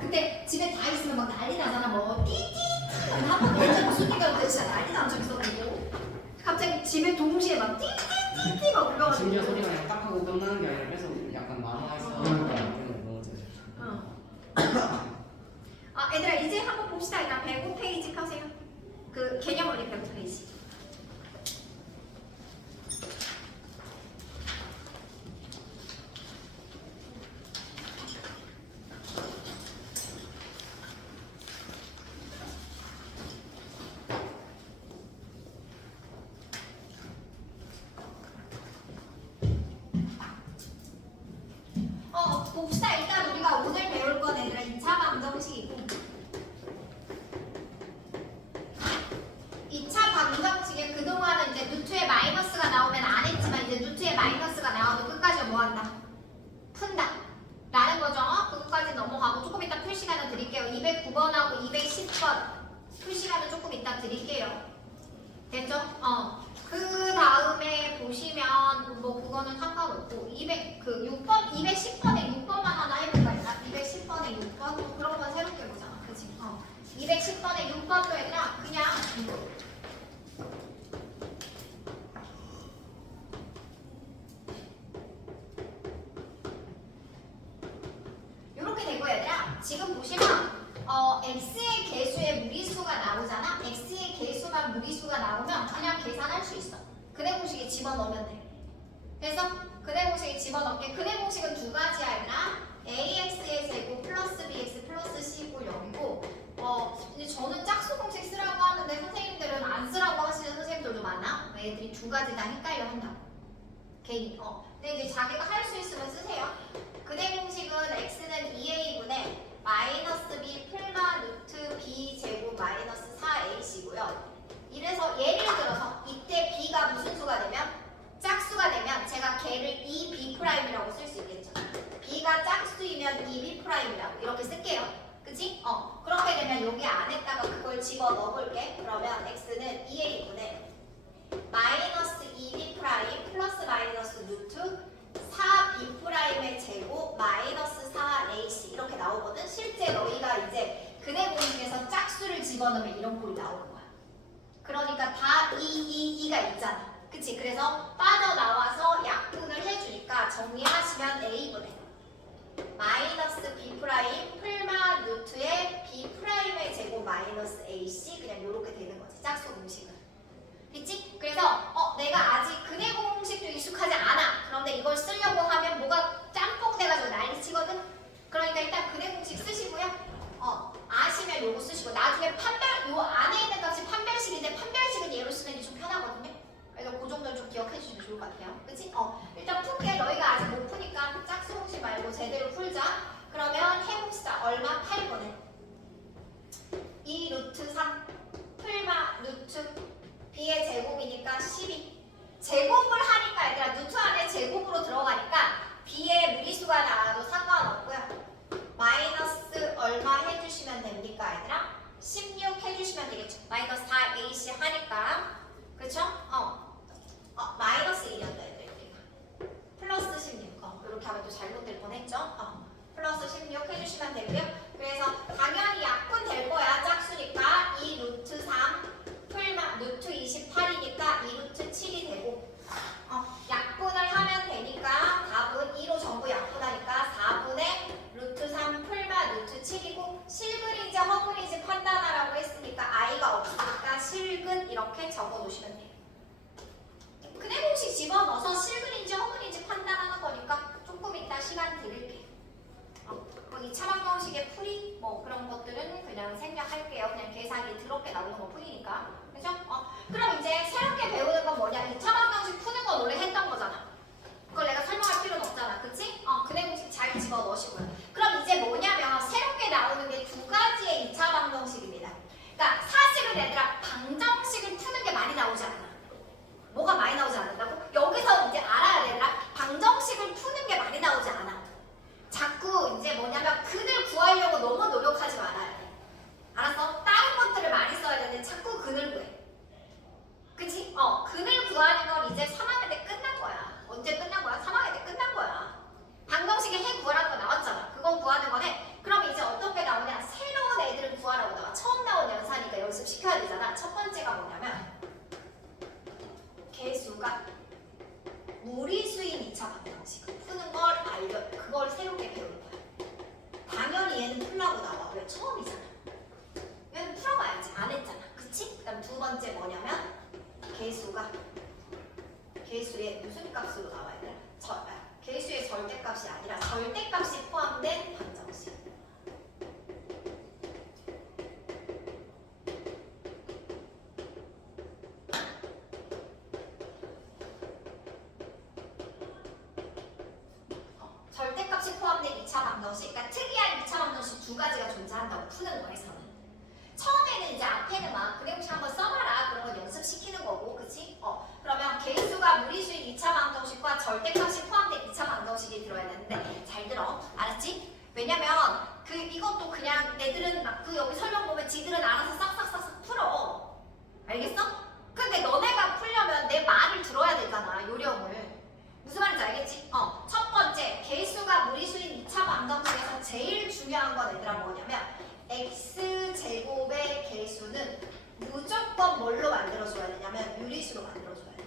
그때 집에 다 있으면 막 난리 나잖아. 뭐 띠띠띠 한번 예전 무슨 얘기가 그때 진짜 난리 난 적 있었고 갑자기 집에 동시에 막 띠띠띠띠 막 울려가지고 심지어 소리가 그냥 딱 하고 끝나는 게 아니라 계속 약간 만화에서 얘들아 이제 한번 봅시다. 일단 105페이지 펴세요. 그 개념 원리 105페이지. 봅시다. 일단 우리가 오늘 배울 건 얘들아 2차 방정식이고 2차 방정식에 그동안은 이제 루트에 마이너스가 나오면 안 했지만 이제 루트에 마이너스가 나와도 끝까지 뭐 한다? 푼다 라는 거죠. 그것까지 넘어가고 조금 이따 풀 시간을 드릴게요. 209번하고 210번 풀 시간을 조금 이따 드릴게요. 됐죠? 그 다음에 보시면 뭐 그거는 상관없고 6번, 210번에 6번만 하나 해볼까요? 210번에 6번 뭐 그런 건 새롭게 보잖아. 그치? 210번에 6번도 얘들아 그냥 이렇게 되고 얘들아 지금 보시면 x의 개수의 무리수가 나오잖아. x의 개수만 무리수가 나오면 그냥 계산할 수 있어. 근해 공식에 집어넣으면 돼. 그래서 근해 공식에 집어넣게. 근해 공식은 두 가지야 얘들아. ax의 제곱 플러스 bx 플러스 c고 0이고 이제 저는 짝수 공식 쓰라고 하는데 선생님들은 안 쓰라고 하시는 선생님들도 많아. 애들이 두 가지 다 헷갈려 한다고. 괜히 근데 이제 자기가 할 수 있으면 쓰세요. 근해 공식은 x는 2a분의 마이너스 b 풀마 루트 b 제곱 마이너스 4ac고요. 이래서 예를 들어서 이때 b가 무슨 수가 되면 짝수가 되면 제가 걔를 2b'이라고 쓸 수 있겠죠. b가 짝수이면 2b'이라고 이렇게 쓸게요. 그치? 그렇게 되면 여기 안에다가 그걸 집어 넣어볼게. 그러면 x는 2a분의 마이너스 2b' 플러스 마이너스 루트 4b'의 제곱 마이너스 4ac 이렇게 나오거든. 실제 너희가 이제 근해 공식에서 짝수를 집어넣으면 이런 꼴이 나오는 거야. 그러니까 다 2가 있잖아. 그치? 그래서 빠져나와서 약분을 해주니까 정리하시면 a분의 마이너스 b' 풀마 루트의 b'의 제곱 마이너스 ac 그냥 이렇게 되는 거지. 짝수 공식은. 됐지? 그래서 내가 아직 근해 공식도 익숙하지 않아. 그런데 이걸 쓰려고 하면 뭐가 짬뽕 돼가지고 난리 치거든? 그러니까 일단 근해 공식 쓰시고요. 아시면 요거 쓰시고 나중에 요 안에 있는 값이 판별식인데 판별식은 얘로 쓰는 게 좀 편하거든요. 그래서 그 정도는 좀 기억해 주시면 좋을 것 같아요. 그치? 일단 풀게. 너희가 아직 못 푸니까 짝수 공식 말고 제대로 풀자. 그러면 해봅시다. 얼마? 8번에 2 루트 3 풀마 루트 b의 제곱이니까 12. 제곱을 하니까 얘들아 루트 안에 제곱으로 들어가니까 b의 무리수가 나와도 상관없고요. 마이너스 얼마 해주시면 됩니까 얘들아? 16 해주시면 되겠죠. 마이너스 4ac 하니까 그쵸? 마이너스 1이었다 얘들 우리가 플러스 16 이렇게 하면 또 잘못될 뻔했죠. 플러스 16 해주시면 되고요. 그래서 당연히 약분 될 거야. 짝수니까 2 루트 3 풀마 루트 28이니까 2 루트 7이 되고 약분을 하면 되니까 답은 2로 전부 약분하니까 4분의 루트 3 풀마 루트 7이고 실근인지 허근인지 판단하라고 했으니까 i가 없으니까 실근 이렇게 적어 놓으시면 돼요. 근해 공식 집어넣어서 실근인지 허근인지 판단하는 거니까 조금 이따 시간 드릴게요. 2차 방정식의 풀이 뭐 그런 것들은 그냥 생략할게요. 그냥 계산이 더럽게 나오는 거 풀이니까. 그죠? 그럼 이제 새롭게 배우는 건 뭐냐? 2차 방정식 푸는 건 원래 했던 거잖아. 그걸 내가 설명할 필요는 없잖아. 그치? 근해 공식 잘 집어 넣으시고요. 그럼 이제 뭐냐면 새롭게 나오는 게 두 가지의 2차 방정식입니다. 그러니까 사실은 얘들아 방정식을 푸는 게 많이 나오지 않아. 뭐가 많이 나오지 않는다고? 여기서 이제 알아야 돼. 얘들아 방정식을 푸는 게 많이 나오지 않아. 자꾸 이제 뭐냐면 근을 구하려고 너무 노력하지 말아야 돼. 알았어? 다른 것들을 많이 써야 되는데 자꾸 근을 구해. 그치? 구하는 거네. 그럼 이제 어떻게 나오냐? 새로운 애들을 구하라고 나와. 처음 나온 연산이니까 연습시켜야 되잖아. 첫 번째가 뭐냐면 개수가 무리수인 2차 방정식 푸는 걸 그걸 새롭게 배우는 거야. 당연히 얘는 풀라고 나와. 왜? 처음이잖아. 얘는 풀어봐야지. 안 했잖아. 그치? 그 다음 두 번째 뭐냐면 개수의 무슨 값으로 나와야 돼? 개수의 절대값이 아니라 절대값이 포함된 방정식. 절대값이 포함된 2차 방정식, 그러니까 특이한 2차 방정식 두 가지가 존재한다고 푸는 거에서는 처음에는 이제 앞에는 막 그래프식 한번 써봐라 그런 걸 연습시키는 거고, 그치? 그러면 개수가 무리수인 2차 방정식과 절대값이 포함된 2차 방정식이 들어야 되는데 잘 들어, 알았지? 왜냐면 이것도 그냥 애들은 막 여기 설명 보면 지들은 알아서 싹싹싹싹 풀어, 알겠어? 근데 너네가 풀려면 내 말을 들어야 되잖아, 요령을. 무슨 말인지 알겠지? 첫 번째, 개수가 무리수인 2차 방정식에서 제일 중요한 건 얘들아 뭐냐면 x제곱의 개수는 무조건 뭘로 만들어줘야 되냐면 유리수로 만들어줘야 돼.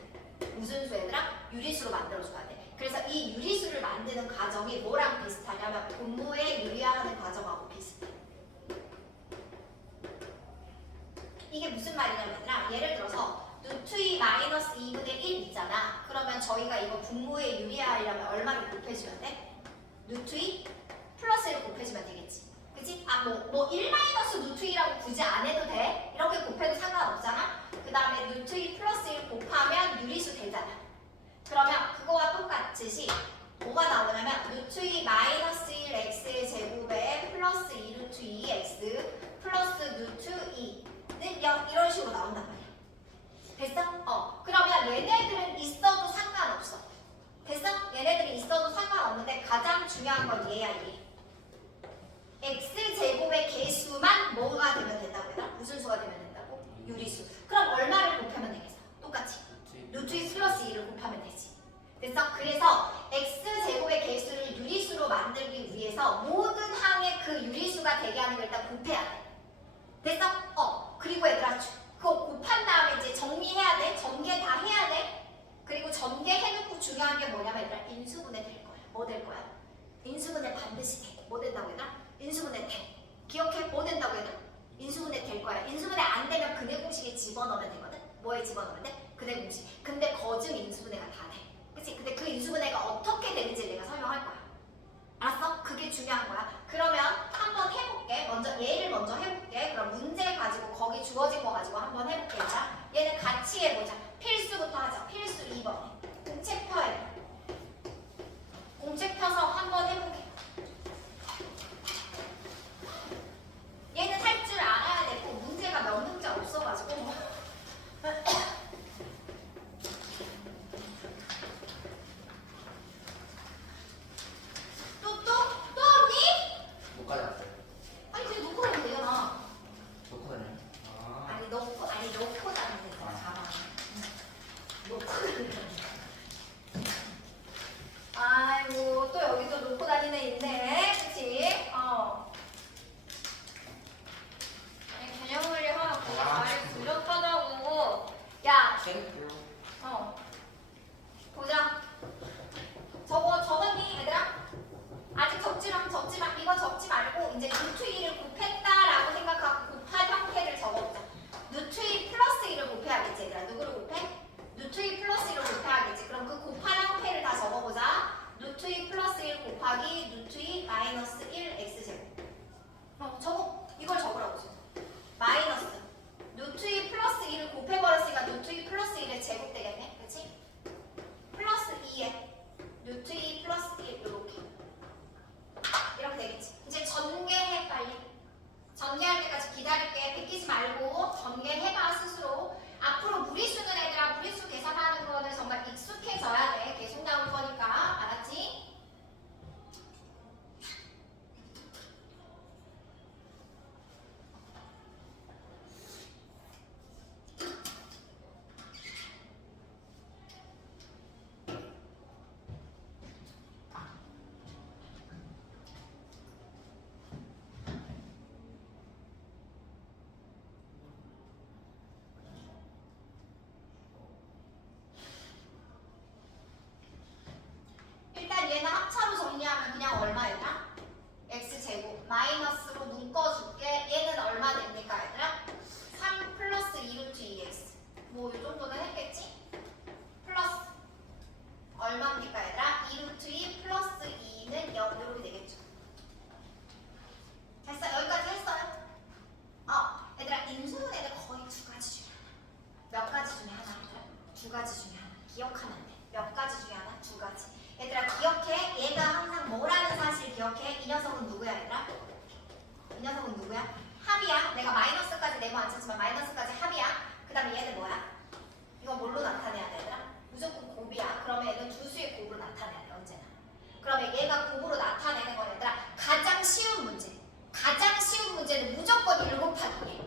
무슨 수 얘들아? 유리수로 만들어줘야 돼. 그래서 이 유리수를 만드는 과정이 뭐랑 비슷하냐면 분모에 유리화하는 과정하고 비슷해. 이게 무슨 말이냐면 얘들아, 예를 들어서 루트2 마이너스 2분의 1 있잖아. 그러면 저희가 이거 분모에 유리화하려면 얼마를 곱해주면 돼? 루트2 플러스 1 곱해주면 되겠지. 그치? 1 마이너스 루트2라고 굳이 안 해도 돼. 이렇게 곱해도 상관없잖아. 그 다음에 루트2 플러스 1 곱하면 유리수 되잖아. 그러면 그거와 똑같이 뭐가 나오냐면 루트2 마이너스 1 x의 제곱에 플러스 2 루트 2 x 플러스 루트 2는 0 이런 식으로 나온단 말이야. 됐어? 그러면 얘네들은 있어도 상관없어. 됐어? 얘네들이 있어도 상관없는데 가장 중요한 건 얘야, 얘. x제곱의 개수만 뭐가 되면 된다고 해라? 무슨 수가 되면 된다고? 유리수. 그럼 얼마를 곱하면 되겠어? 똑같이. 루트 2 플러스 2를 곱하면 되지. 됐어? 그래서 x제곱의 개수를 유리수로 만들기 위해서 모든 항에 그 유리수가 되게 하는 걸 일단 곱해야 돼. 됐어? 그리고 얘들아 그거 곱한 다음에 이제 정리해야 돼. 전개 다 해야 돼. 그리고 전개해놓고 중요한 게 뭐냐면 얘들아 인수분해 될 거야. 뭐 될 거야? 인수분해 반드시 돼. 뭐 된다고 얘들아? 인수분해 돼. 기억해? 뭐 된다고 얘들아? 인수분해 될 거야. 인수분해 안 되면 근해 공식에 집어넣으면 되거든. 뭐에 집어넣으면 돼? 근해 공식. 근데 거증 인수분해가 다 돼. 그치? 근데 그 인수분해가 어떻게 되는지 내가 설명할 거야. 알았어? 그게 중요한 거야. 그러면 한번 해볼게. 얘를 먼저 해볼게. 그럼 문제 가지고 거기 주어진 거 가지고 한번 해볼게. 자, 얘는 같이 해보자. 필수부터 하자. 필수 2번. 공책 펴야 공책 펴서 한번 해볼게. 얘는 할 줄 알아야 되고 문제가 몇 문제 없어가지고 또 없니? 못 가져왔어요. 아니 그냥 놓고 가면 되잖아. 놓고 다녀요? 아니 놓고 다니는 거 가방. 놓고 다니는 거. 아이고 또 여기도 놓고 다니는 애 있네. 그치? 아니 개념물이 하나 보고 말이 부족하다고. 야, 땡큐. 보자. 저거 적었니 얘들아? 아직 적지 마. 이거 적지 말고 이제 루트 2를 곱했다라고 생각하고 곱한 형태를 적어보자. 루트 2 플러스 2를 곱해야겠지 얘들아. 누구를 곱해? 루트 2 플러스 1을 곱해야겠지. 그럼 그 곱한 형태를 다 적어보자. 루트 2 플러스 1 곱하기 루트 2 마이너스 1 x제곱. 적어. 이걸 적으라고 지금. 마이너스 루트 2 플러스 2를 곱해버렸으니까 루트 2 플러스 1의 제곱 되겠네. 그치? 플러스 2에 루트 2 플러스 1 이렇게 되겠지. 이제 전개해 빨리. 전개할 때까지 기다릴게. 베끼지 말고 전개해봐 스스로. 앞으로 무리수는 애들아 무리수 계산하는 거는 정말 익숙해져야 돼. 계속 나올 거니까. 알았지? 이렇게 이 녀석은 누구야 얘들아? 이 녀석은 누구야? 합이야. 내가 마이너스까지 네모 안 쳤지만 마이너스까지 합이야. 그 다음에 얘는 뭐야? 이거 뭘로 나타내야 돼 얘들아? 무조건 곱이야. 그러면 얘는 두 수의 곱으로 나타내야 돼 언제나. 그러면 얘가 곱으로 나타내는 건 얘들아 가장 쉬운 문제. 가장 쉬운 문제는 무조건 1 곱하기 1.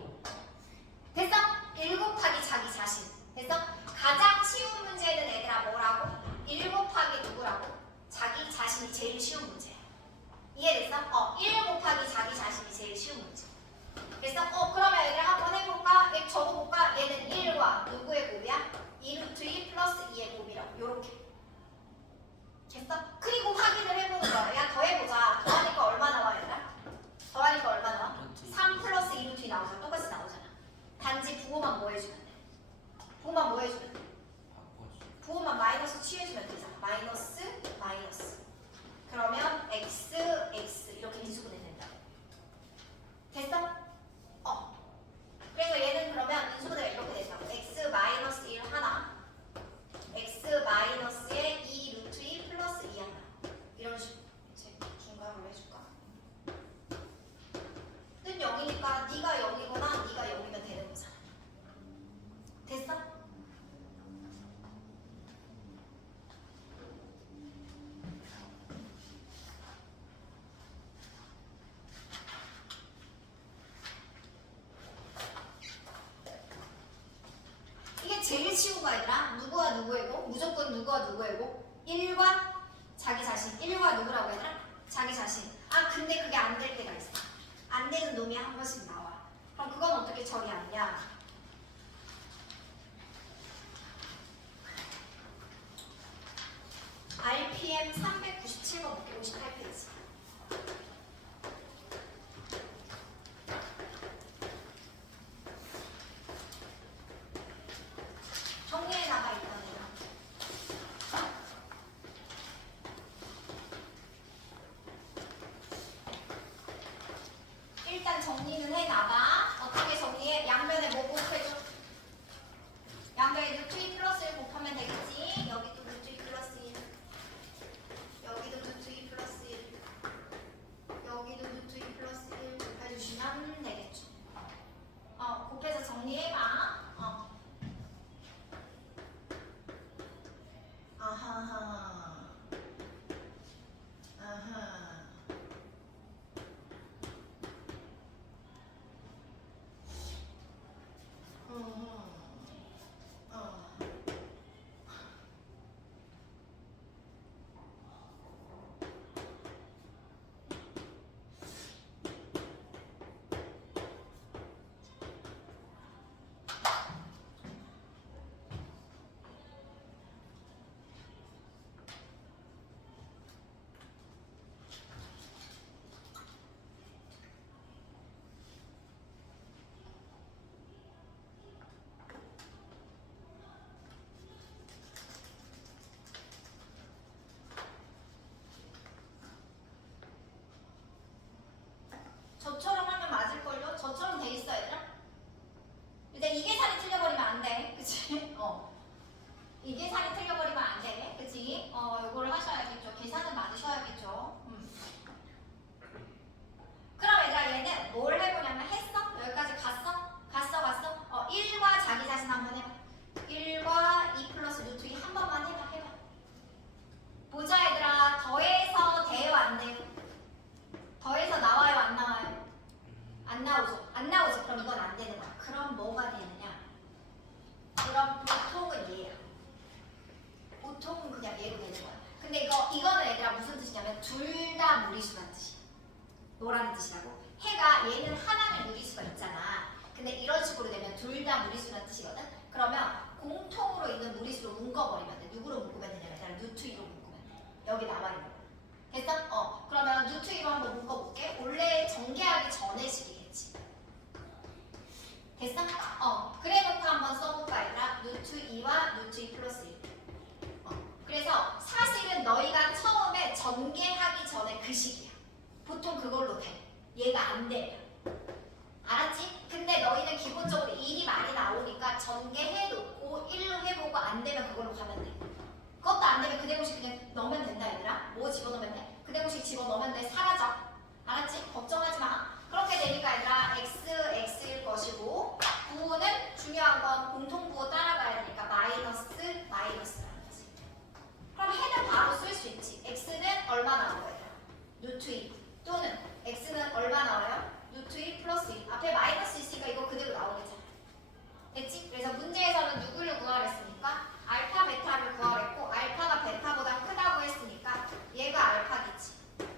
됐어? 1 곱하기 자기 자신. 됐어? 가장 쉬운 문제는 얘들아 뭐라고? 1 곱하기 누구라고? 자기 자신이 제일 쉬운 문제야. 이해됐어? 1 곱하기 자기 자신이 제일 쉬운 문제. 됐어? 그러면 얘들아 한번 해볼까? 얘 적어볼까? 얘는 1과 누구의 곱이야? 2루트 2 플러스 2의 곱이라고 요렇게. 됐어? 그리고 확인을 해보는 거야. 야 더해보자. 더하니까 얼마 나와 얘들아? 더하니까 얼마 나와? 3 플러스 2루트 2 나오잖아. 똑같이 나오잖아. 단지 부호만 뭐 해주면 돼? 부호만 뭐 해주면 돼? 부호만 마이너스 취해주면 되잖아. 마이너스 마이너스. 그러면 x x 이렇게 인수분해 된다. 됐어? 그래서 얘는 그러면 인수분해가 이렇게 된다고. x 마이너스 1 하나, x 마이너스의 2 루트 2 플러스 2 하나. 이런 식으로 이제 중괄호를 해줄까? 는 0이니까 네가 0이거나 네가 0이면 되는 거잖아. 됐어? 이게 제일 쉬운 거 얘들아. 누구와 누구의 곱? 무조건 누구와 누구의 곱? 1과 자기 자신. 1과 누구라고 얘들아? 자기 자신. 근데 그게 안 될 때가 있어. 안 되는 놈이 한 번씩 나와. 그럼 그건 어떻게 처리하느냐? RPM 397번 볼게. 58페이지. 정리해 나가 있던 애가. 일단 정리는 해 나가. 어떻게 정리해? 양변에 뭐 곱해줘? 양변에 루트 2 플러스 1 곱하면 되겠지? 여기도 루트 2 플러스 1. 여기도 루트 2 플러스 1. 여기도 루트 2 플러스 1 곱해주시면 되겠죠. 곱해서 정리해봐. 아하하. 아하. 저처럼 하면 맞을걸요? 저처럼 돼 있어 얘들아? 근데 이 계산이 틀려버리면 안 돼. 그치? 이 계산이 틀려버리면 안 돼. 그치? 요거를 하셔야겠죠. 계산은 맞으셔야겠죠. 그럼 얘들아 얘는 뭘 해보냐면 했어? 여기까지 갔어? 갔어? 1과 자기 자신 한번 해봐. 1과 2 플러스 루트 2 한 번만 해봐. 보자 얘들아. 더해서 돼요 안 돼요? 더해서 나와요 안 나와요? 안 나오죠. 안 나오죠. 그럼 이건 안 되는 거야. 그럼 뭐가 되느냐? 그럼 보통은 얘야. 보통은 그냥 얘로 되는 거야. 근데 이거는 얘들아 무슨 뜻이냐면 둘 다 무리수란 뜻이야. 뭐라는 뜻이라고? 해가 얘는 하나는 무리수가 있잖아. 근데 이런 식으로 되면 둘 다 무리수란 뜻이거든. 그러면 공통으로 있는 무리수로 묶어버리면 돼. 누구로 묶으면 되냐면 얘들아 루트 2로 묶으면 돼. 여기 나와 있는 거. 됐어? 그러면 루트 2로 한번 묶어볼게. 원래 전개하기 전의 식이겠지. 됐어? 그래놓고 한번 써볼까 얘들아? 루트 2와 루트 2 플러스 1. 그래서 사실은 너희가 처음에 전개하기 전에 그 식이야. 보통 그걸로 돼. 얘가 안 돼. 알았지? 근데 너희는 기본적으로 1이 많이 나오니까 전개해놓고 1로 해보고 안 되면 그걸로 가면 돼. 그것도 안 되면 그대로씩 그냥 넣으면 된다 얘들아. 뭐 집어넣으면 돼? 그대공식 집어넣으면 돼. 사라져. 알았지? 걱정하지 마. 그렇게 되니까 얘들아 x, x일 것이고 부호는 중요한 건 공통부호 따라가야 되니까 마이너스라는 거지. 그럼 해는 바로 쓸 수 있지. x는 얼마 나온 거야? 루트 2 또는 x는 얼마 나와요? 루트 1 플러스 2 앞에 마이너스 있으니까 이거 그대로 나오겠잖아. 됐지? 그래서 문제에서는 누구를 구하랬습니까? 알파, 베타를 구하랬고 알파가 베타보다 크다고 했으니까 얘가 알파겠지.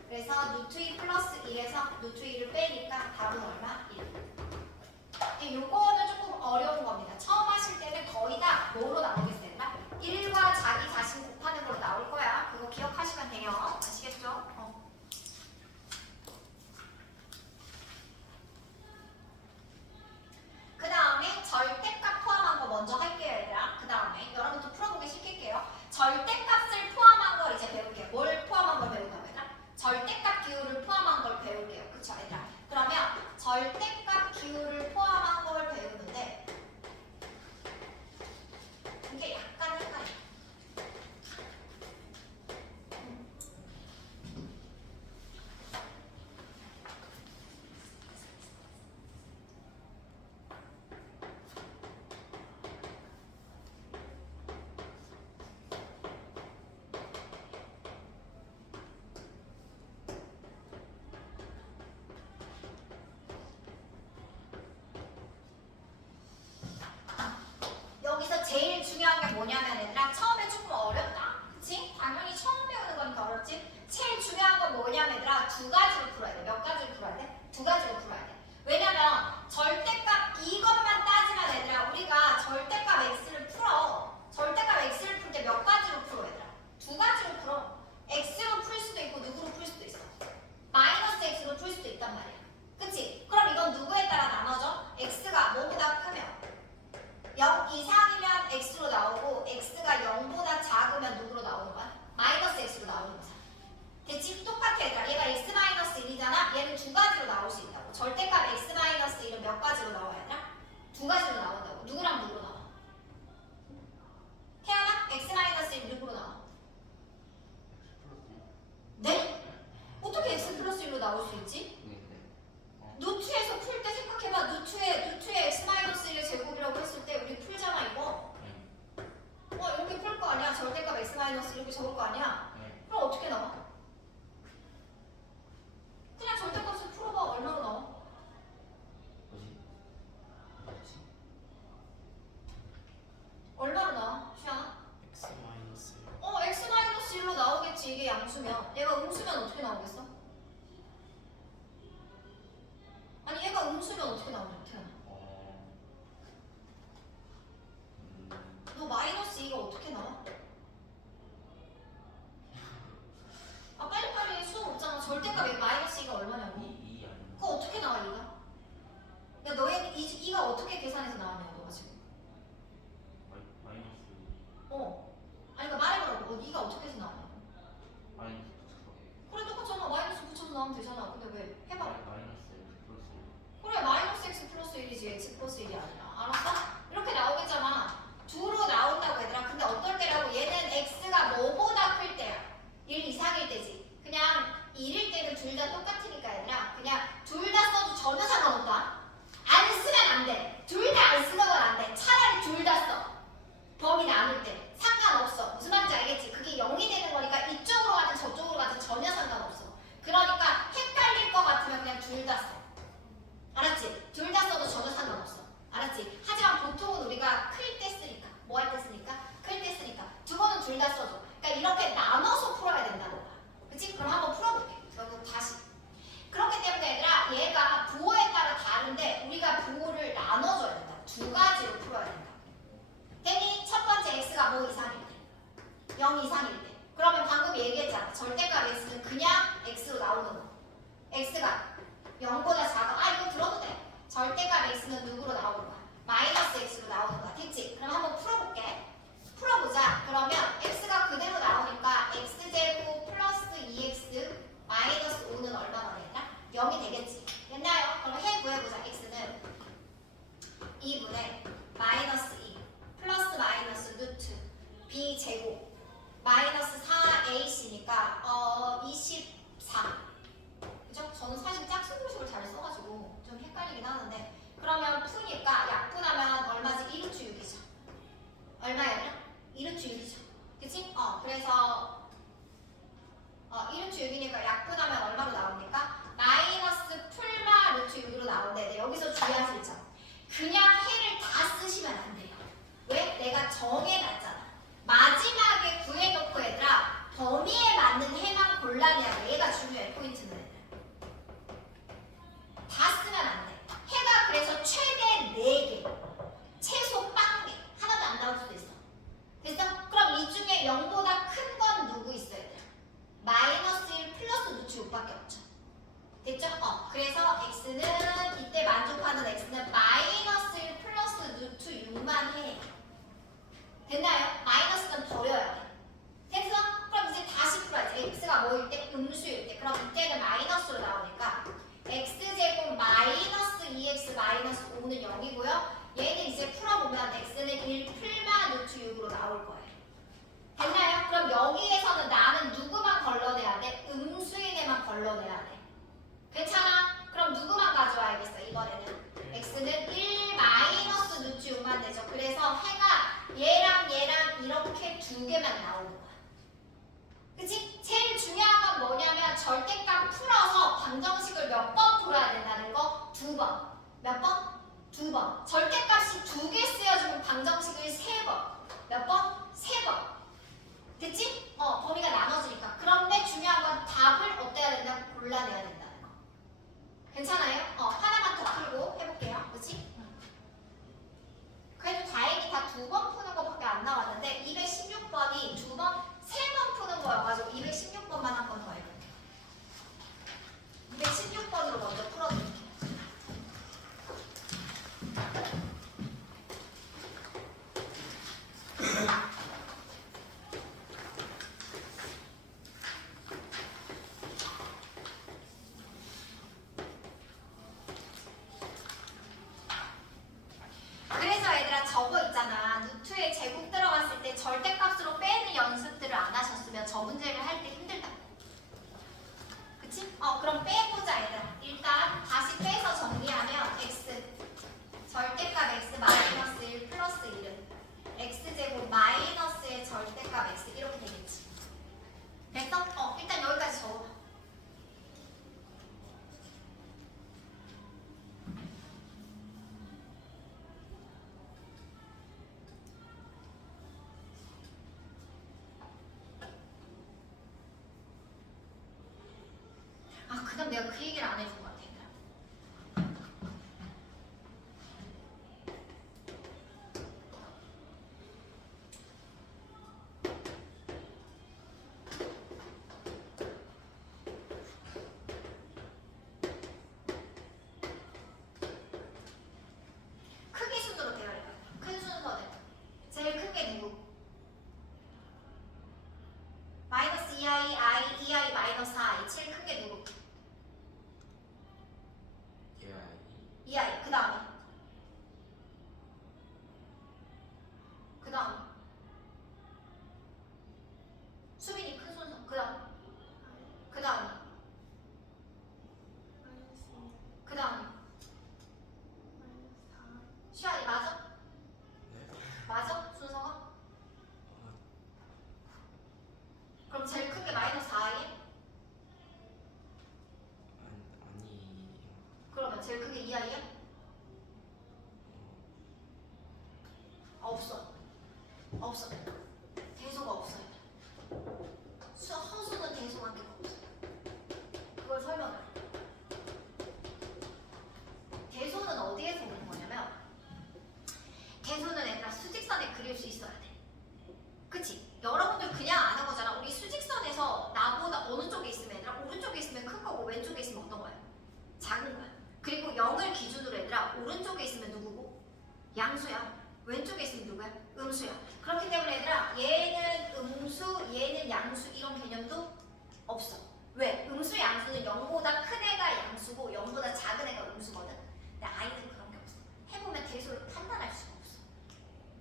그래서 루트 2 플러스 1에서 루트 2를 빼니까 답은 얼마? 1. 요거는 조금 어려운 겁니다. 처음 하실 때는 거의 다 뭐로 나오겠어요? 1과 자기 자신 곱하는 걸로 나올 거야. 그거 기억하시면 돼요. 아시겠죠? 그 다음에 절대값 포함한 거 먼저 할게요, 얘들아. 그 다음에 여러분도 풀어보기 시킬게요. 절대값을 포함한 걸 이제 배울게요. 뭘 포함한 걸 배울까요, 얘들아? 절대값 기호를 포함한 걸 배울게요. 그쵸, 얘들아? 그러면 절대값 기호를 포함한 걸 배우는데 이게 약간 헷갈려. 여기서 제일 중요한 게 뭐냐면 얘들아 처음에 조금 어렵다. 그치? 당연히 처음 배우는 거니까 어렵지? 제일 중요한 건 뭐냐면 얘들아 두 가지로 풀어야 돼. 몇 가지로 풀어야 돼? 두 가지로 풀어야 돼. 왜냐면 절대값 이것만 따지면 얘들아 우리가 절대값 x를 풀어. 절대값 x를 풀 때 몇 가지로 풀어 얘들아? 두 가지로 풀어. x로 풀 수도 있고 누구로 풀 수도 있어. 마이너스 x로 풀 수도 있단 말이야. 그치? 그럼 이건 누구에 따라 나눠져? x가 뭐보다 크면 0 이상이면 x로 나오고 x가 0보다 작으면 누구로 나오는 거야? 마이너스 x로 나오는 거잖아. 됐지? 똑같아 얘들아. 얘가 x 마이너스 1이잖아. 얘는 두 가지로 나올 수 있다고. 절대값 x 마이너스 1은 몇 가지로 나와야 되나? 두 가지로 나온다고. 누구랑 누구로 나와? 태연아? x 마이너스 1 누구로 나와? 네? 어떻게 x 플러스 1로 나올 수 있지? 노트에서 풀 때 생각해봐. 노트에 x 마이너스 1의 제곱이라고 했을 때 우리 풀잖아 이거. 이렇게 풀 거 아니야. 절대값 x 마이너스 이렇게 적을 거 아니야. 그럼 어떻게 나와? 그냥 절대값을 풀어봐. 얼마로 나와? 얼마로 나와? 시아나? x 마이너스 x 마이너스 1로 나오겠지. 이게 양수면. 얘가 음수면 어떻게 나오겠어? 아니 얘가 음수면 어떻게 나오냐? 너 마이너스 2가 어떻게 나와? 아 빨리빨리 수업 없잖아. 절대값 마이너스 2가 얼마냐고? 2 아니야? 그거 어떻게 나와 2가? 야 너의 2가 어떻게 계산해서 나왔냐고 너가 지금. 마이너스 아니 그러니까 말해보라고. 2가 어떻게 해서 나왔냐고. 마이너스 붙여서 그래 똑같잖아. 마이너스 붙여서 나오면 되잖아. 근데 왜? 해봐. 마이너스 x 플러스 그래 마이너스 x 플러스 1이지 x 플러스 1이 아니라. 알았어? 이렇게 나오겠잖아. 2로 나온다고 얘들아. 근데 어떨 때라고? 얘는 x가 뭐보다 클 때야. 1 이상일 때지. 그냥 1일 때는 둘 다 똑같으니까 얘들아. 그냥 둘 다 써도 전혀 상관없다. 안 쓰면 안 돼. 둘 다 안 쓰는 건 안 돼. 차라리 둘 다 써. 범위 나눌 때. 상관없어. 무슨 말인지 알겠지? 그게 0이 되는 거니까 이쪽으로 가든 저쪽으로 가든 전혀 상관없어. 그러니까 헷갈릴 것 같으면 그냥 둘 다 써. 알았지? 둘 다 써도 전혀 상관없어. 알았지? 하지만 보통은 우리가 클 때 쓰니까. 뭐 할 때 쓰니까? 클 때 쓰니까. 두 번은 둘 다 써줘. 그러니까 이렇게 나눠서 풀어야 된다는 거야. 그치? 그럼 한번 풀어볼게. 여러분 다시. 그렇기 때문에 얘들아 얘가 부호에 따라 다른데 우리가 부호를 나눠줘야 된다. 두 가지로 풀어야 된다. 되니 첫 번째 x가 뭐 이상일 때? 0 이상일 때. 그러면 방금 얘기했잖아. 절대값 x는 그냥 x로 나오는 거. x가 0보다 작아. 이거 들어도 돼. 절대값 x는 누구로 나오는 거야? 마이너스 x로 나오는 거야. 됐지? 그럼 한번 풀어볼게. 풀어보자. 그러면 x가 그대로 나오니까 x제곱 플러스 2x 마이너스 5는 얼마나 되나? 0이 되겠지. 됐나요? 그럼 해 구해보자. x는 2분의 마이너스 2 플러스 마이너스 루트 b제곱 마이너스 4ac니까 20 2밖에 없죠. 됐죠? 그래서 x는 이때 만족하는 x는 마이너스 1 플러스 루트 6만 해. 됐나요? 마이너스는 버려야 돼. 됐어? 그럼 이제 다시 풀어야지. x가 뭐일 때? 음수일 때. 그럼 이때는 마이너스로 나오니까 x제곱 마이너스 2x 마이너스 5는 0이고요. 얘는 이제 풀어보면 x는 1 풀만 루트 6으로 나올 거예요. 됐나요? 그럼 여기에서는 나는 누구만 걸러내야 돼? 음수인 애만 걸러내야 돼. 괜찮아? 그럼 누구만 가져와야겠어 이번에는? x는 1 마이너스 루트 6만 되죠. 그래서 해가 얘랑 이렇게 두 개만 나오는 거야. 그치? 제일 중요한 건 뭐냐면 절대값 풀어서 방정식을 몇 번 풀어야 된다는 거? 2번. 몇 번? 2번. 절대값이 2개 쓰여주면 방정식을 3번. 몇 번? 3번. 됐지? 범위가 나눠지니까. 그런데 중요한 건 답을 어때야 된다? 골라내야 된다는 거. 괜찮아요? 하나만 더 풀고 해볼게요. 그치? 그래도 다행히 다 2번 푸는 것밖에 안 나왔는데 216번이 3번 푸는 거여가지고 216번만 한 번 더 해볼게요. 216번으로 먼저 풀어드릴게요. 그래서 얘들아 저거 있잖아. 루트에 제곱 들어갔을 때 절대값으로 빼는 연습들을 안 하셨으면 저 문제를 할 때 힘들다고. 그치? 그럼 빼보자 얘들아. 일단 다시 빼서 정리하면 x 절대값 x 마이너스 1 플러스 1은 x제곱 마이너스의 절대값 x 이렇게 되겠지. 됐어? 일단 여기까지 적어봐. 그다음 내가 그 얘기를 안 해준 것 같아. 크기 순으로 되어 있어요. 큰 순서는 제일 큰 게 누구? 마이너스 2i, i, 2i 마이너스 i. 제일 큰 게 누구? 2i. 그 다음에 수빈이 큰 순서. 그 다음에 시안이 맞아? 맞아? 순서가? 그럼 제일 큰 게 마이너스 4i? 그러면 제일 큰 게 2i야? 없어. 대소가 없어요. 허수는 대소한 게 없어. 그걸 설명해. 대소는 어디에서 오는 거냐면 대소는 얘들아 수직선에 그릴 수 있어야 돼. 그치? 여러분들 그냥 아는 거잖아. 우리 수직선에서 나보다 어느 쪽에 있으면 얘들아 오른쪽에 있으면 큰 거고 왼쪽에 있으면 어떤 거야? 작은 거야. 그리고 0을 기준으로 얘들아 오른쪽에 있으면 누구고? 양수야. 왼쪽에 있으면 누구야? 음수야. 그렇기 때문에 얘들아 얘는 음수, 얘는 양수 이런 개념도 없어. 왜? 음수, 양수는 0보다 큰 애가 양수고 0보다 작은 애가 음수거든. 근데 아이는 그런 게 없어. 해보면 대소를 판단할 수가 없어.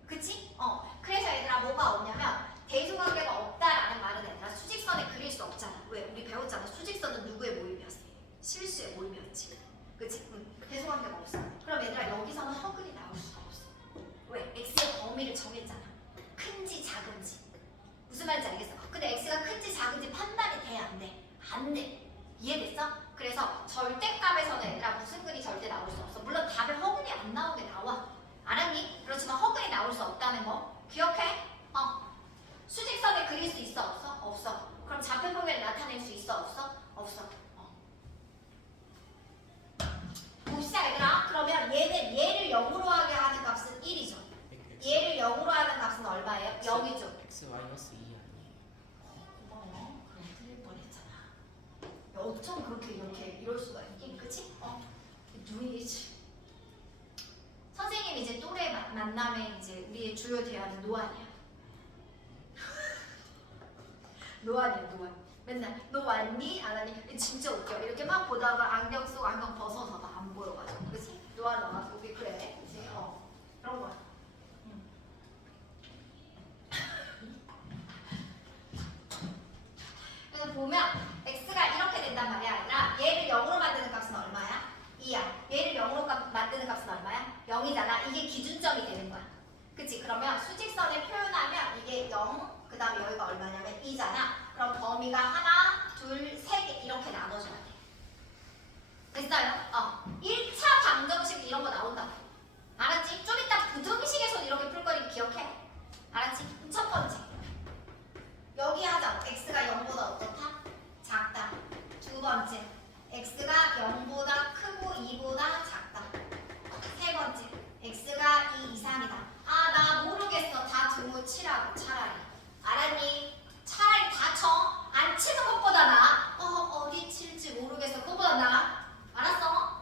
그치? 그래서 얘들아 뭐가 없냐면 대소관계가 없다라는 말은 얘들아 수직선에 그릴 수 없잖아. 왜? 우리 배웠잖아. 수직선은 누구의 모임이었어? 실수의 모임이었지. 그치? 대소관계가 없어. 그럼 얘들아 여기서는 허근이 나올 수가 없어. 왜? x의 범위를 정했잖아. 큰지 작은지. 무슨 말인지 알겠어? 근데 x가 큰지 작은지 판단이 돼? 안 돼? 안 돼. 이해됐어? 그래서 절대값에서는 얘들아 무슨 근이 절대 나올 수 없어. 물론 답에 허근이 안 나오게 나와. 알았니? 그렇지만 허근이 나올 수 없다는 거 기억해? 수직선에 그릴 수 있어? 없어? 없어. 그럼 좌표 평면을 나타낼 수 있어? 없어? 없어. 봅시다 얘들아. 그러면 얘를 0으로 하게 하는 값은 1이죠. 얘를 0으로 하는 값은 얼마예요? 0이죠. x 마이너스 2 아니에요? 고마워. 그럼 틀릴 뻔했잖아. 야, 어쩜 어떻게 그렇게 이렇게 이럴 수가 있니? 그치? 눈이지. 선생님 이제 또래 만남에 이제 우리의 주요 대화는 노안이야. 노안이야, 노안. 맨날 너 왔니? 안 왔니? 진짜 웃겨. 이렇게 막 보다가 안경 쓰고 안경 벗어서 나 안 보여가지고, 그치? 노안 와가지고 우리 그래, 그치? 그런 거야. 그래서 보면 x가 이렇게 된단 말이야, 얘들아. 얘를 0으로 만드는 값은 얼마야? 2야. 얘를 0으로 만드는 값은 얼마야? 0이잖아. 이게 기준점이 되는 거야. 그치? 그러면 수직선에 표현하면 이게 0, 그 다음에 여기가 얼마냐면 2잖아. 그럼 범위가 하나, 둘, 세 개 이렇게 나눠줘야 돼. 됐어요? 1차 방정식 이런 거 나온다. 알았지? 좀 이따 부등식에서 이렇게 풀 거니까 기억해. 알았지? 그럼 첫 번째. 여기 하자. x가 0보다 어떻다? 작다. 두 번째. x가 0보다 크고 2보다 작다. 세 번째. x가 2 이상이다. 아, 나 모르겠어. 다 등호 치라고. 차라리. 알았니? 차라리 다 쳐. 안 치는 것보다 나아. 어디 칠지 모르겠어. 그거보다 나아. 알았어?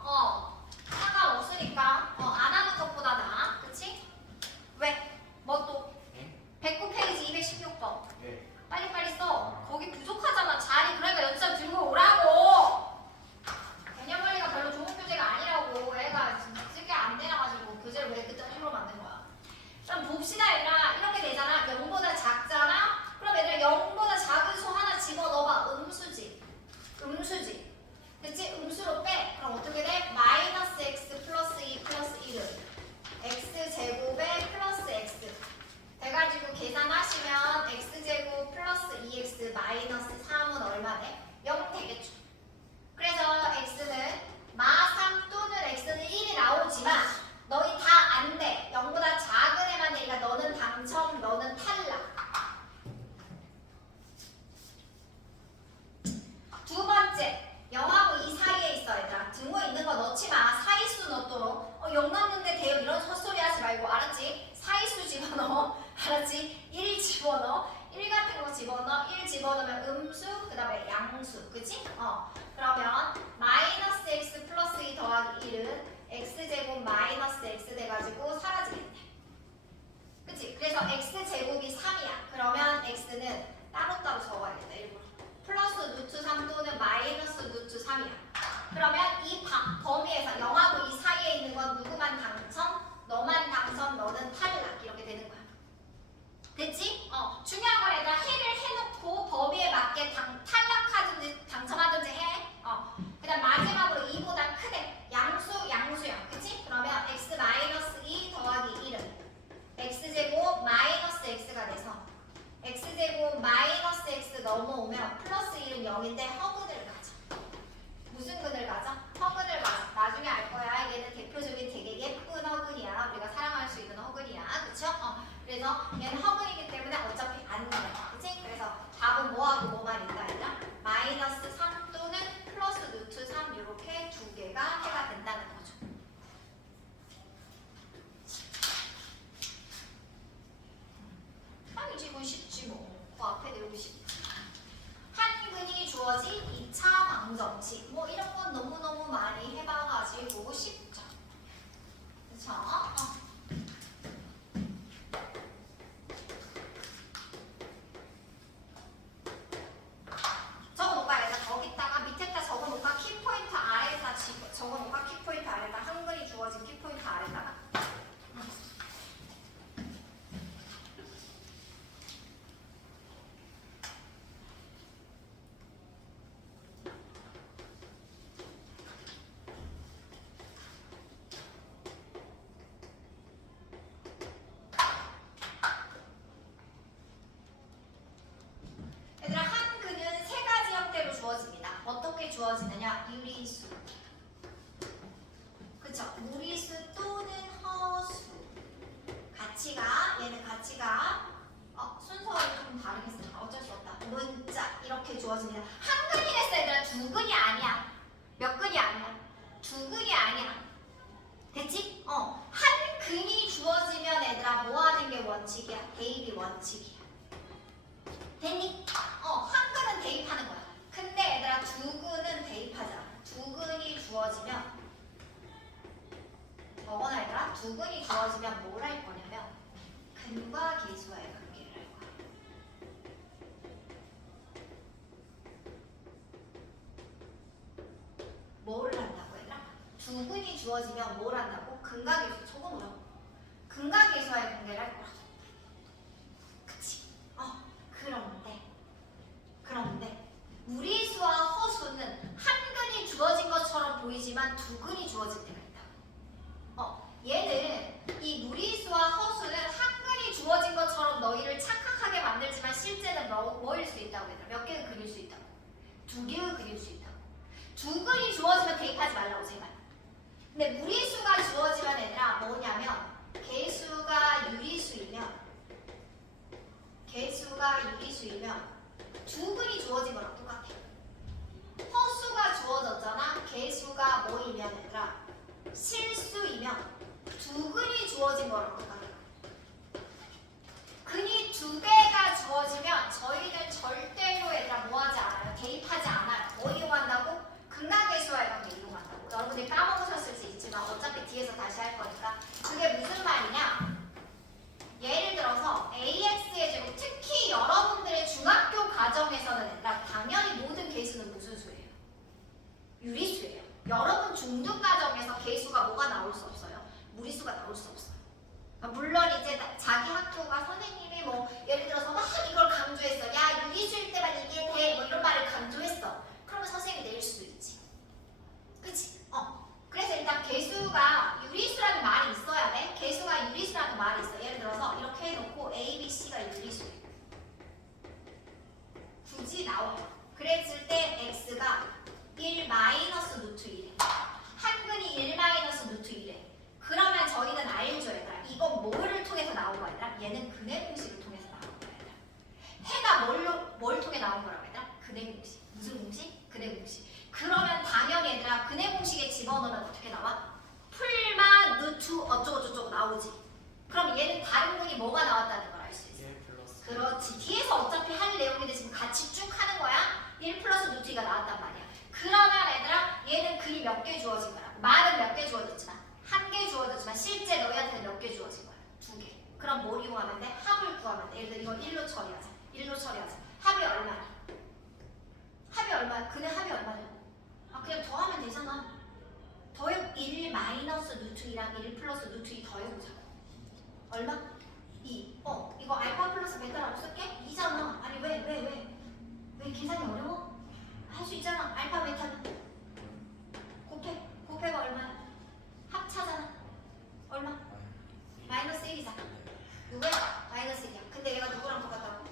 상관없으니까. 안 하는 것보다 나아. 그치? 왜? 뭐 또? 109페이지 216번. 네. 빨리빨리 써. 거기 부족하잖아. 자리. 그러니까 연습장 들고 오라고. 개념 관리가 별로 좋은 교재가 아니라고. 애가 진짜 쓰게 안 되나가지고 교재를 왜 그때 일로 만든 거야. 그럼 봅시다, 얘들아. 이렇게 되잖아. 0보다 작잖아. 그럼 얘들아 0보다 작은 수 하나 집어넣어봐. 음수지. 음수지. 그치? 음수로 빼. 그럼 어떻게 돼? 마이너스 x 플러스 2 플러스 1은 x제곱에 플러스 x. 돼가지고 계산하시면 x제곱 플러스 2x 마이너스 3은 얼마 돼? 0 되겠죠. 그래서 x는 마3 또는 x는 1이 나오지만 너희 다 안 돼. 0보다 작은 애만 되니까 너는 당첨, 너는 탈락. 두 번째, 0하고 2 사이에 있어, 얘들아. 등호 있는 거 넣지 마. 사이수 넣도록. 0 넣는데 돼요. 이런 헛소리 하지 말고, 알았지? 사이수 집어넣어. 알았지? 1 집어넣어. 1 같은 거 집어넣어. 1 집어넣으면 음수, 그 다음에 양수. 그치? 그러면 마이너스 x 플러스 2 더하기 1은 x제곱 마이너스 x 돼가지고 사라지겠네. 그치? 그래서 x제곱이 3이야. 그러면 x는 따로따로 적어야겠다. 일부러. 플러스 루트 3 또는 마이너스 루트 3이야. 그러면 이 범위에서 0하고 2 사이에 있는 건 누구만 당첨? 너만 당첨, 너는 탈락. 이렇게 되는 거야. 됐지? 중요한 건 얘들아 해를 해놓고 범위에 맞게 탈락하든지 당첨하든지 해. 그 다음 마지막으로 2보다 크대. 양수야. 그치? 그러면 x 마이너스 2 더하기 1은 x제곱 마이너스 x가 돼서 x제곱 마이너스 x 넘어오면 플러스 1은 0인데 허근을 가져. 무슨 근을 가져? 허근을 가져. 나중에 알 거야. 얘는 대표적인 되게 예쁜 허근이야. 우리가 사랑할 수 있는 허근이야. 그쵸? 그래서 얘는 허근이기 때문에 어차피 안 돼. 그치? 그래서 답은 뭐하고 뭐만 있다 얘들아? 마이너스 3 또는 플러스 루트 3 이렇게 두 개가 해가 된다는 거죠. 이 질문 쉽지 뭐. 그 앞에 내용이 쉽지. 한 근이 주어진 2차 방정식. 뭐 이런 건 너무너무 많이 해봐가지고 쉽죠. 그쵸? 적어놓을까? 얘가 거기다가 밑에다 적어놓을까? 키포인트 아래에다 적어놓을까? 키포인트 아래에다 한 근이 주어진 키포인트 아래다가. 얘들아 한 근은 세 가지 형태로 주어집니다. 어떻게 주어지느냐? 유리수. 그쵸? 무리수 또는 허수. 얘는 가치가 순서가 좀 다르게 쓰니까 어쩔 수 없다. 문자 이렇게 주어집니다. 한 근이 됐어 얘들아. 두 근이 아니야. 몇 근이 아니야. 두 근이 아니야. 됐지? 한 근이 주어지면 얘들아 뭐 하는 게 원칙이야? 대입이 원칙이야. 됐니? 한 근은 대입하는 거야. 근데 얘들아 두 근은 대입하지 두근이 주어지면 뭘 할 거냐면 근과 계수와의 관계를 할 거야. 뭘 한다고 얘들아? 두근이 주어지면 뭘 한다고? 근과 계수 초공으로 근과 계수와의 관계를 할 거야. 그치? 그런데 무리수와 허수는 한근이 주어진 것처럼 보이지만 두근이 주어질 때가 있다. 얘는 이 무리수와 허수는 한근이 주어진 것처럼 너희를 착각하게 만들지만 실제는 뭐일 수 있다고 얘들아? 몇 개를 그릴 수 있다고? 두 개를 그릴 수 있다고. 두근이 주어지면 대입하지 말라고 제발. 근데 무리수가 주어지면 얘들아 뭐냐면 개수가 유리수이면 두근이 주어진 거랑 똑같아. 허수가 주어졌잖아. 개수가 뭐이면 얘들아 실수이면 두근이 주어진 거랑 똑같아. 근이 두 개가 주어지면 저희는 절대로 얘들아 뭐하지 않아요. 대입하지 않아요. 뭐 이용한다고? 근각계수와의 관계 이용한다고. 여러분들이 까먹으셨을 수 있지만 어차피 뒤에서 다시 할 거니까. 그게 무슨 말이냐? 예를 들어서 AX의 제곱, 특히 여러분들의 중학교 과정에서는 얘들아 당연히 모든 계수는 무슨 수예요? 유리수예요. 여러분 중등 과정에서 계수가 뭐가 나올 수 없어요? 무리수가 나올 수 없어요. 물론 이제 자기 학교가 선생님이 뭐 예를 들어서 막 이걸 강조했어. 야 유리수일 때만 이게 돼. 뭐 이런 말을 강조했어. 그러면 선생님이 내릴 수도 있지. 그치? 그래서 일단 개수가 유리수라는 말이 있어야 돼. 개수가 유리수라는 말이 있어. 예를 들어서 이렇게 해놓고 A, B, C가 유리수예요. 굳이 나와. 그랬을 때 X가 1 마이너스 루트 1에 한근이 1 마이너스 루트 1에 그러면 저희는 알죠 얘들아. 이건 뭐를 통해서 나온 거야 얘들아? 얘는 근의 공식을 통해서 나온 거야 얘들아. 해가 뭘 통해 나온 거라고 얘들아? 근의 공식. 무슨 공식? 근의 공식. 그러면 당연히 얘들아 근의 공식에 집어넣으면 어떻게 나와? 풀마 루트 어쩌고저쩌고 나오지. 그럼 얘는 다른 근이 뭐가 나왔다는 걸 알 수 있어. 1 플러스. 그렇지. 뒤에서 어차피 할 내용인데 지금 같이 쭉 하는 거야. 1 플러스 루트 2가 나왔단 말이야. 그러면 얘들아 얘는 근이 몇 개 주어진 거야? 말은 몇 개 주어졌지만 한 개 주어졌지만 실제 너희한테는 몇 개 주어진 거야? 2개. 그럼 뭘 이용하면 돼? 합을 구하면 돼. 예를 들어 이거 1로 처리하자. 1로 처리하자. 합이 얼마야? 합이 얼마야? 근의 합이 얼마냐? 그냥 더하면 되잖아. 더해 1 마이너스 루트 2랑 1 플러스 루트 2 더해보자고. 얼마? 2. 이거 알파 플러스 베타라고 쓸게? 2잖아. 아니 왜 계산이 어려워? 할 수 있잖아. 알파 베타는 곱해가 얼마야? 합차잖아. 얼마? 마이너스 1이잖아. 누구야? 마이너스 1이야. 근데 얘가 누구랑 똑같다고?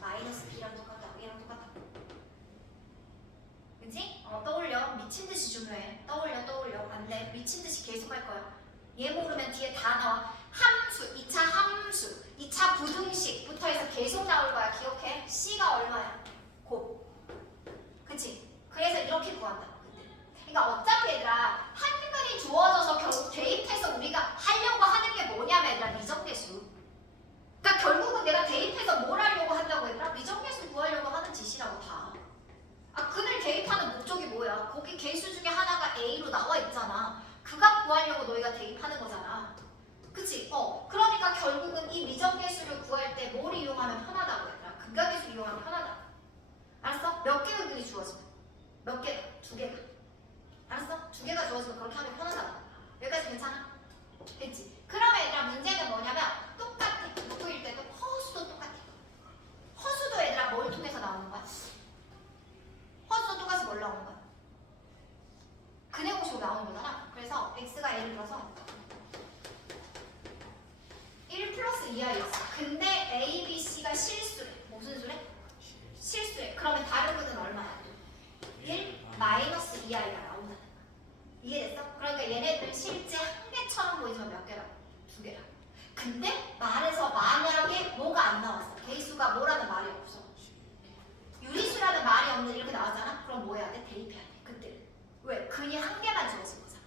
마이너스 B랑 똑같다고. 얘랑 똑같다고. 그치? 떠올려. 미친듯이 중요해. 떠올려. 안돼. 미친듯이 계속 할 거야. 얘 모르면 뒤에 다 나와. 함수, 2차 함수, 2차 부등식부터 해서 계속 나올 거야. 기억해. C가 얼마야? 곱. 그치? 그래서 이렇게 구한다. 그러니까 어차피 얘들아 한근이 주어져서 결국 대입해서 우리가 하려고 하는 게 뭐냐면 얘들아 미정계수. 그러니까 결국은 내가 대입해서 뭘 하려고 한다고 얘들아? 미정계수 구하려고 하는 짓이라고 다. 근을 대입하는 목적이 뭐야? 거기 계수 중에 하나가 A로 나와 있잖아. 그 값 구하려고 너희가 대입하는 거잖아. 그치? 그러니까 결국은 이 미정계수를 구할 때 뭘 이용하면 편하다고 얘들아? 근각계수 이용하면 편하다. 알았어? 몇 개가 근이 주어지면? 몇 개가? 2개가. 알았어? 2개가 주어지면 그렇게 하면 편하다고. 여기까지 괜찮아? 됐지? 그러면 얘들아 문제는 뭐냐면 똑같아. 누구일 때도 허수도 똑같아. 허수도 얘들아 뭘 통해서 나오는 거야? 허수도 똑같이 뭘 나오는 거야? 근의 공식으로 나오는 거잖아. 그래서 x가 예를 들어서 1 플러스 2야 있어. 근데 a, b, c가 실수래. 무슨 수래? 실수래. 그러면 다른 근은 얼마야? 1 마이너스 2i가 나온다는 거야. 이해됐어? 그러니까 얘네들은 실제 한 개처럼 보이지만 몇 개라고? 2개라고. 근데 말에서 만약에 뭐가 안 나왔어. 개수가 뭐라는 말이 없어. 유리수라는 말이 없는 이렇게 나왔잖아? 그럼 뭐 해야 돼? 대입해야 돼. 그때. 왜? 근이 한 개만 주어진 거잖아.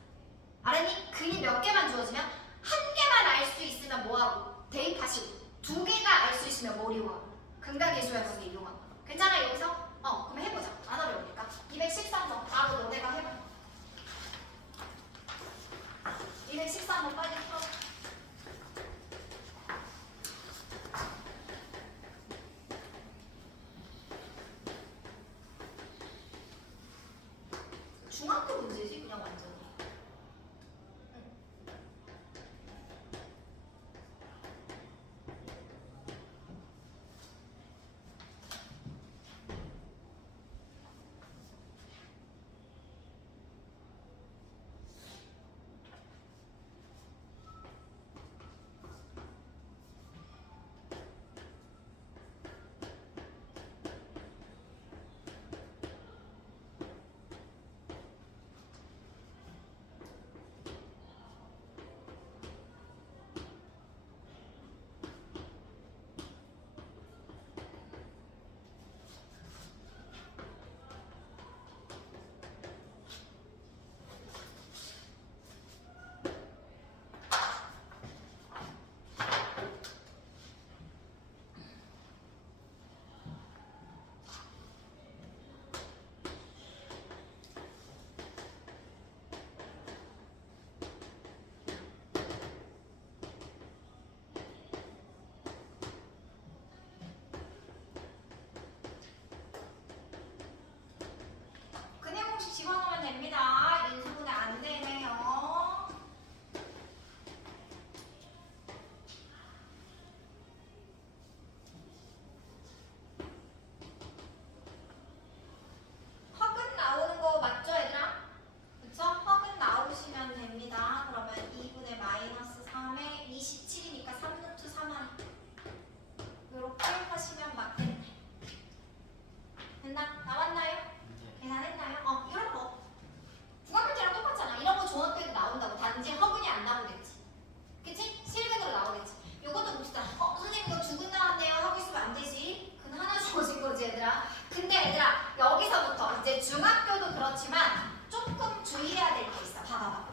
알았니? 근이 몇 개만 주어지면 한 개만 알 수 있으면 뭐하고? 대입하시고. 2개가 알 수 있으면 뭘 이용하고? 근각계수의 관계 이용하고. 괜찮아 여기서? 그럼 해보자. 안 어려우니까. 213번 바로 너네가 해봐. 213번 빨리 풀어. 어려운 문제지 그냥 완전히. 근해공식 집어넣으면 됩니다. 인수분해 안 되네요. 허근 나오는 거 맞죠, 얘들아? 그쵸? 허근 나오시면 됩니다. 그러면 2분의 마이너스 3에 27이니까 3루트 3하. 이렇게 하시면 맞겠네. 됐나? 나왔나요? 네. 계산했나요? 이런 거. 중학교랑 똑같잖아. 이런 거 중학교에도 나온다고. 단지 허근이 안 나오겠지. 그치? 실근으로 나오겠지. 요것도 봅시다. 선생님 이거 두근 나왔네요. 하고 있으면 안 되지. 근 하나 주어진 거지, 얘들아. 근데 얘들아, 여기서부터 이제 중학교도 그렇지만 조금 주의해야 될 게 있어. 봐봐봐.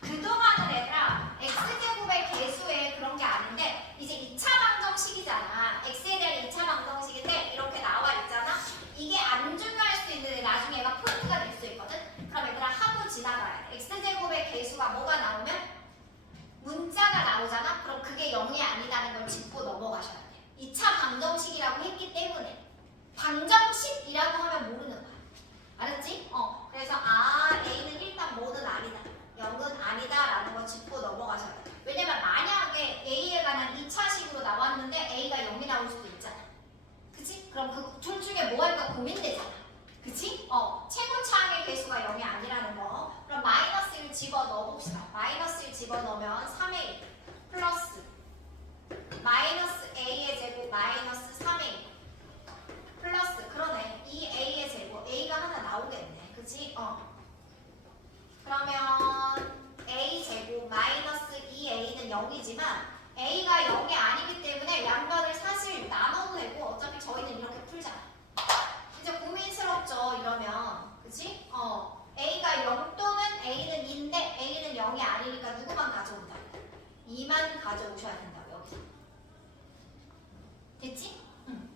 그동안은 얘들아, x제곱의 개수에 그런 게 아닌데 이제 2차 방정식이잖아. x에 대한 2차 방정식인데 이렇게 나와 있잖아. 이게 안 중요할 수 있는데 나중에 얘가 포인트가 될 수 있거든. 그럼 얘들아 하고 지나가야 돼. x제곱의 개수가 뭐가 나오면 문자가 나오잖아. 그럼 그게 0이 아니다는 걸 짚고 넘어가셔야 돼. 2차 방정식이라고 했기 때문에 방정식이라고 하면 모르는 거야. 알았지? 그래서 A는 일단 뭐는 아니다. 0은 아니다라는 거 짚고 넘어가셔야 돼. 왜냐면 만약에 A에 관한 2차식으로 나왔는데 A가 0이 나올 수도 있잖아. 그치? 그럼 그 둘 중에 뭐 할까 고민되잖아. 그치? 최고차항의 개수가 0이 아니라는 거. 그럼 마이너스 1 집어 넣어봅시다. 마이너스 1 집어 넣으면 3의 1 플러스 마이너스 A의 제곱 마이너스 3의 1 플러스 그러네. 2A의 제곱 A가 하나 나오겠네. 그치? 그러면 A 제곱 마이너스 2A는 0이지만 A가 0이 아니기 때문에 양변을 사실 나눠도 되고 어차피 저희는 이렇게 풀잖아. 이제 고민스럽죠 이러면. 그치? A가 0 또는 A는 2인데 A는 0이 아니니까 누구만 가져온다? 2만 가져오셔야 된다고 여기서. 됐지? 응.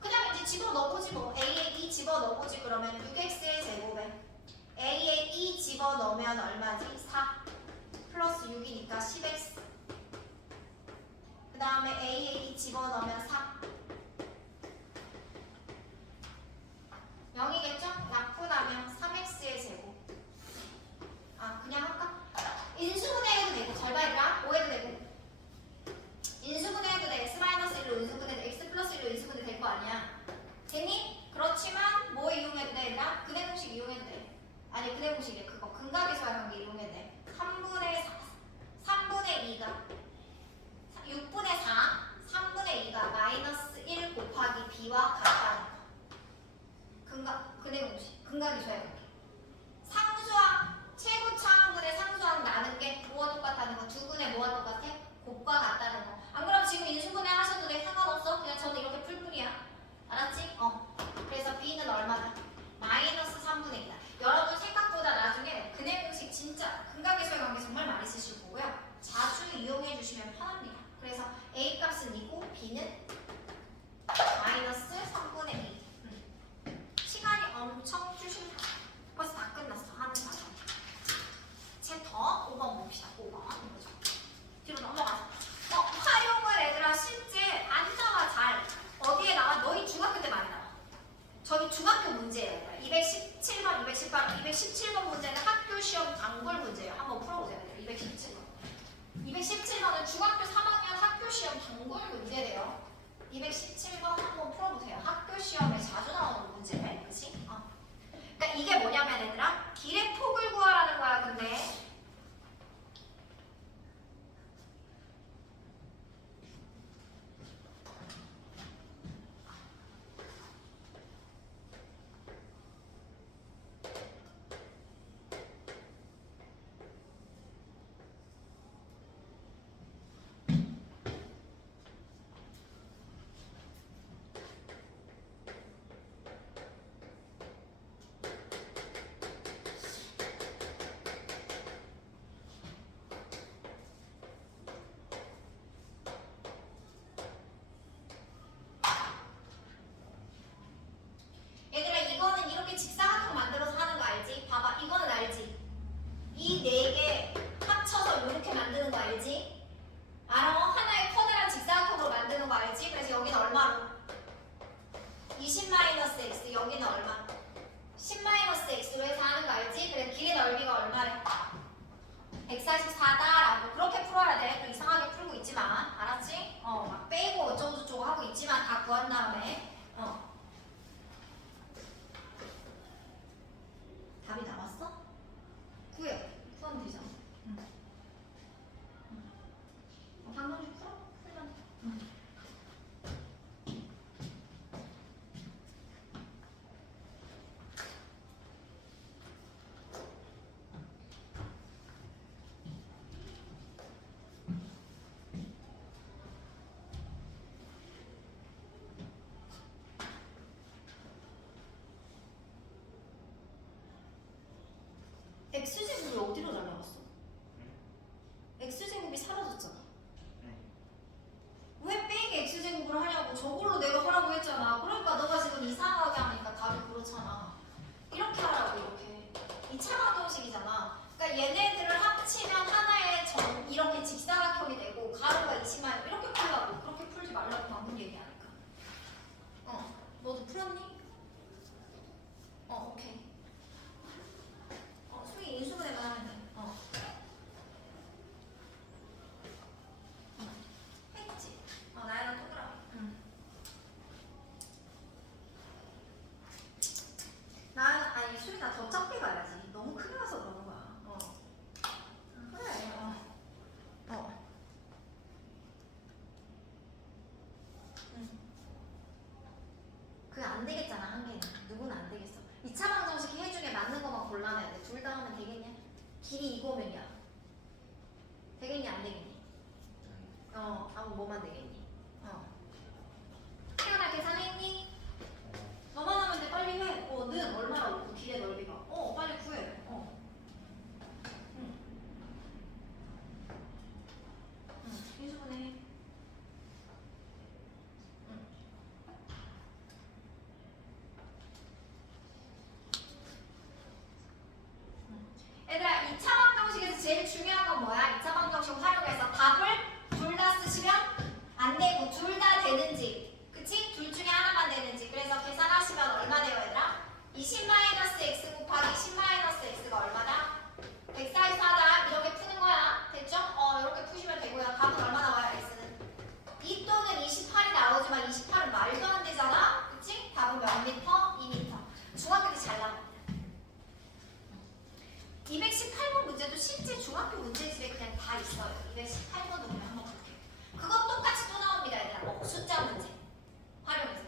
그냥 이제 집어넣어보지 뭐. A에 2 집어넣어보지. 그러면 6x의 제곱에 A에 2 집어넣으면 얼마지? 4 플러스 6이니까 10x. 그 다음에 A에 2 집어넣으면 4 0이겠죠? 약분하면 3x의 제곱. 그냥 할까? 인수분해해도 되고 잘 봐 얘들아. 5해도 되고 인수분해해도 돼. x-1로 인수분해도 x 플러스 1로 인수분해 될 거 아니야. 됐니? 그렇지만 뭐 이용해도 돼 얘들아? 근해공식 이용해도 돼. 아니 근해공식이야 그거. 근각의수와 관계 이용해도 돼. 3분의 2가 6분의 4 3분의 2가 마이너스 1 곱하기 b와 같다는 거. 근해공식 근각의수와 관계. 상수항 최고차항분의 상수항 나는 게 뭐와 똑같다는 거. 두 분의 뭐와 똑같아? 곱과 같다는 거. 안 그럼 지금 인수분해 하셔도 돼. 상관없어. 그냥 저는 이렇게 풀 뿐이야. 알았지? 그래서 b는 얼마다? 마이너스 3분의 2다. 여러분 생각보다 나중에 근해공식 진짜 근각의수의 관계 정말 많이 쓰실 거고요. 자주 이용해 주시면 편합니다. 그래서 a 값은 2고 b는 마이너스 3분의 2. 시간이 엄청 주신다. 벌써 다 끝났어. 하는 과정. 챕터 5번 봅시다. 5번. 뒤로 넘어가서. 217번 한번 풀어보세요. 학교 시험에 자주 나오는 문제네, 그치? 그러니까 이게 뭐냐면 얘들아, 길의 폭을 구하라는 거야. 근데 얘들아, 이거는 이렇게 직사각형 만들어서 하는 거 알지? 봐봐, 이거는 알지? 이 네 개 합쳐서 이렇게 만드는 거 알지? 알아? 하나의 커다란 직사각형으로 만드는 거 알지? 그래서 여기는 얼마로? 20-x, 여기는 얼마? 10-x로 해서 하는 거 알지? 그래, 길의 넓이가 얼마래? 144다라고 그렇게 풀어야 돼. 또 이상하게 풀고 있지만, 알았지? 막 빼고 어쩌고저쩌고 하고 있지만 다 구한 다음에 답이 나왔어? 구해. 구하면 되잖아. 방정식 풀어? 풀면 돼. x제곱이 어디로 날아갔어? x제곱이 사라졌잖아. 왜 빼기 x제곱을 하냐고. 저걸로 내가 하라고 했잖아. 그러니까 너가 지금 이상하게 하니까 답이 그렇잖아. 이렇게 하라고. 이렇게 2차 방정식이잖아. 그러니까 얘네들을 합치면 하나의 이렇게 직사각형이 되고 가로가 20만 이렇게 풀라고. 그렇게 풀지 말라고 방금 얘기하니까. 너도 풀었니? 오케이. 수기 인수분해만 하면 돼. 했지? 나랑 동그라미. 나는 아니 수리가 더 작게 가야지. 너무 크게 가서 그러는 거야. 그래. 그게 안 되겠잖아, 한 개는. 누구는 안 되겠어. 2차 방정식 해 중에 맞는 것만 골라내야 돼. 둘 다 하면 되겠냐? 길이 이거면야. 되겠니, 안 되겠니? 하면 뭐만 되겠니? 태연아 계산했니? 너만 하면 돼. 빨리 해. 는 얼마라고? 그 길의 넓이가. 빨리 구해. 인수분해 해. 얘들아, 2차 방정식에서 제일 중요한 건 뭐야? 2차 방정식 활용해서 답을 둘 다 쓰시면 안 되고 둘 다 되는지, 그치? 둘 중에 하나만 되는지. 그래서 계산하시면 얼마 돼요, 얘들아? 20-x 곱하기 10-x가 얼마다? 144다. 이렇게 푸는 거야. 됐죠? 이렇게 푸시면 되고요. 답은 얼마 나와요, x는? 2 또는 28이 나오지만 28은 말도 안 되잖아? 그치? 답은 몇 미터? 2미터. 중학교 때 잘 나와. 218번 문제도 실제 중학교 문제집에 그냥 다 있어요. 218번도 보면 한번 볼게요. 그것 똑같이 또 나옵니다, 얘들아. 숫자 문제 활용해서.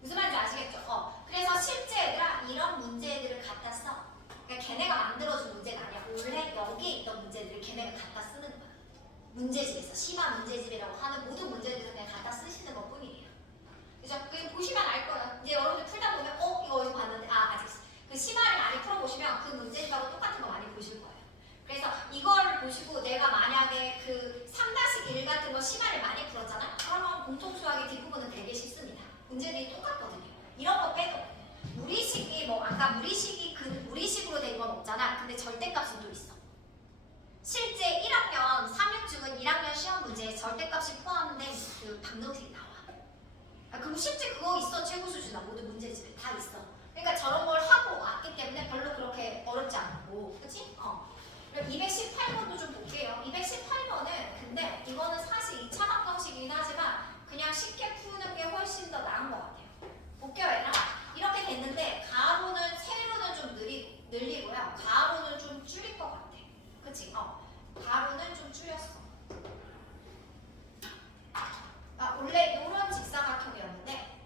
무슨 말인지 아시겠죠? 그래서 실제 얘들아 이런 문제들을 갖다 써. 그러니까 걔네가 만들어준 문제가 아니야. 원래 여기에 있던 문제들을 걔네가 갖다 쓰는 거야. 문제집에서 심화 문제집이라고 하는 모든 문제들을 그냥 갖다 쓰시는 것 뿐이에요. 그죠? 그냥 보시면 알 거예요. 이제 여러분들 풀다 보면 이거 어디서 봤는데 아직 그 심화를 많이 풀어보시면 그 문제집하고 똑같은 거 많이 보실 거예요. 그래서 이걸 보시고 내가 만약에 그 3-1 같은 거 심화를 많이 풀었잖아? 그러면 공통수학의 뒷부분은 되게 쉽습니다. 문제들이 똑같거든요. 이런 거 빼도 무리식이 아까 무리식으로 된 건 없잖아. 근데 절대값은 또 있어. 실제 1학년 3육중은 1학년 시험 문제에 절대값이 포함된 그 방정식이 나와. 그럼 실제 그거 있어. 최고 수준아 모든 문제집에 다 있어. 그러니까 저런 걸 하고 왔기 때문에 별로 그렇게 어렵지 않고, 그치? 그럼 218번도 좀 볼게요. 218번은 근데 이거는 사실 2차 방정식이긴 하지만 그냥 쉽게 푸는 게 훨씬 더 나은 것 같아요. 볼게요, 얘들아. 이렇게 됐는데 가로는 세로는 좀 늘리고요. 가로는 좀 줄일 것 같아. 그치? 가로는 좀 줄였어. 원래 이런 직사각형이었는데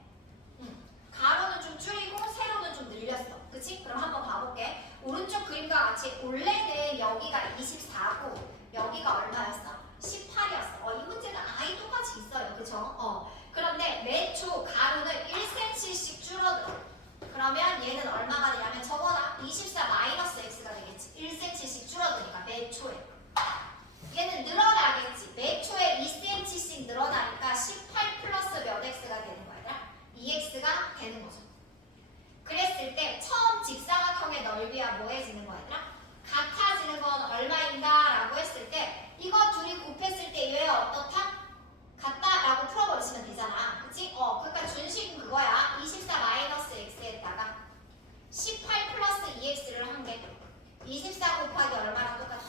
가로는 좀 줄이고 세로는 좀 늘렸어. 그치? 그럼 한번 봐볼게. 오른쪽 그림과 같이 원래는 여기가 24고 여기가 얼마였어? 18이었어. 이 문제는 아예 똑같이 있어요. 그쵸? 그런데 매초 가로는 1cm씩 줄어들어. 그러면 얘는 얼마가 되냐면 저거나 24 마이너스 x가 되겠지. 1cm씩 줄어드니까 매 초에. 얘는 늘어나겠지. 매 초에 2cm씩 늘어나니까 18 플러스 몇 x가 되는 거야? 2x가 되는 거죠. 그랬을 때 처음 직사각형의 넓이와 뭐해지는 거야? 같아지는 건 얼마인가? 라고 했을 때 이거 둘이 곱했을 때 얘가 어떻다? 같다? 라고 풀어버리시면 되잖아. 그치? 그러니까 준식은 그거야. 24 마이너스 x에다가 18 플러스 2x를 한 게 24 곱하기 얼마랑 똑같아?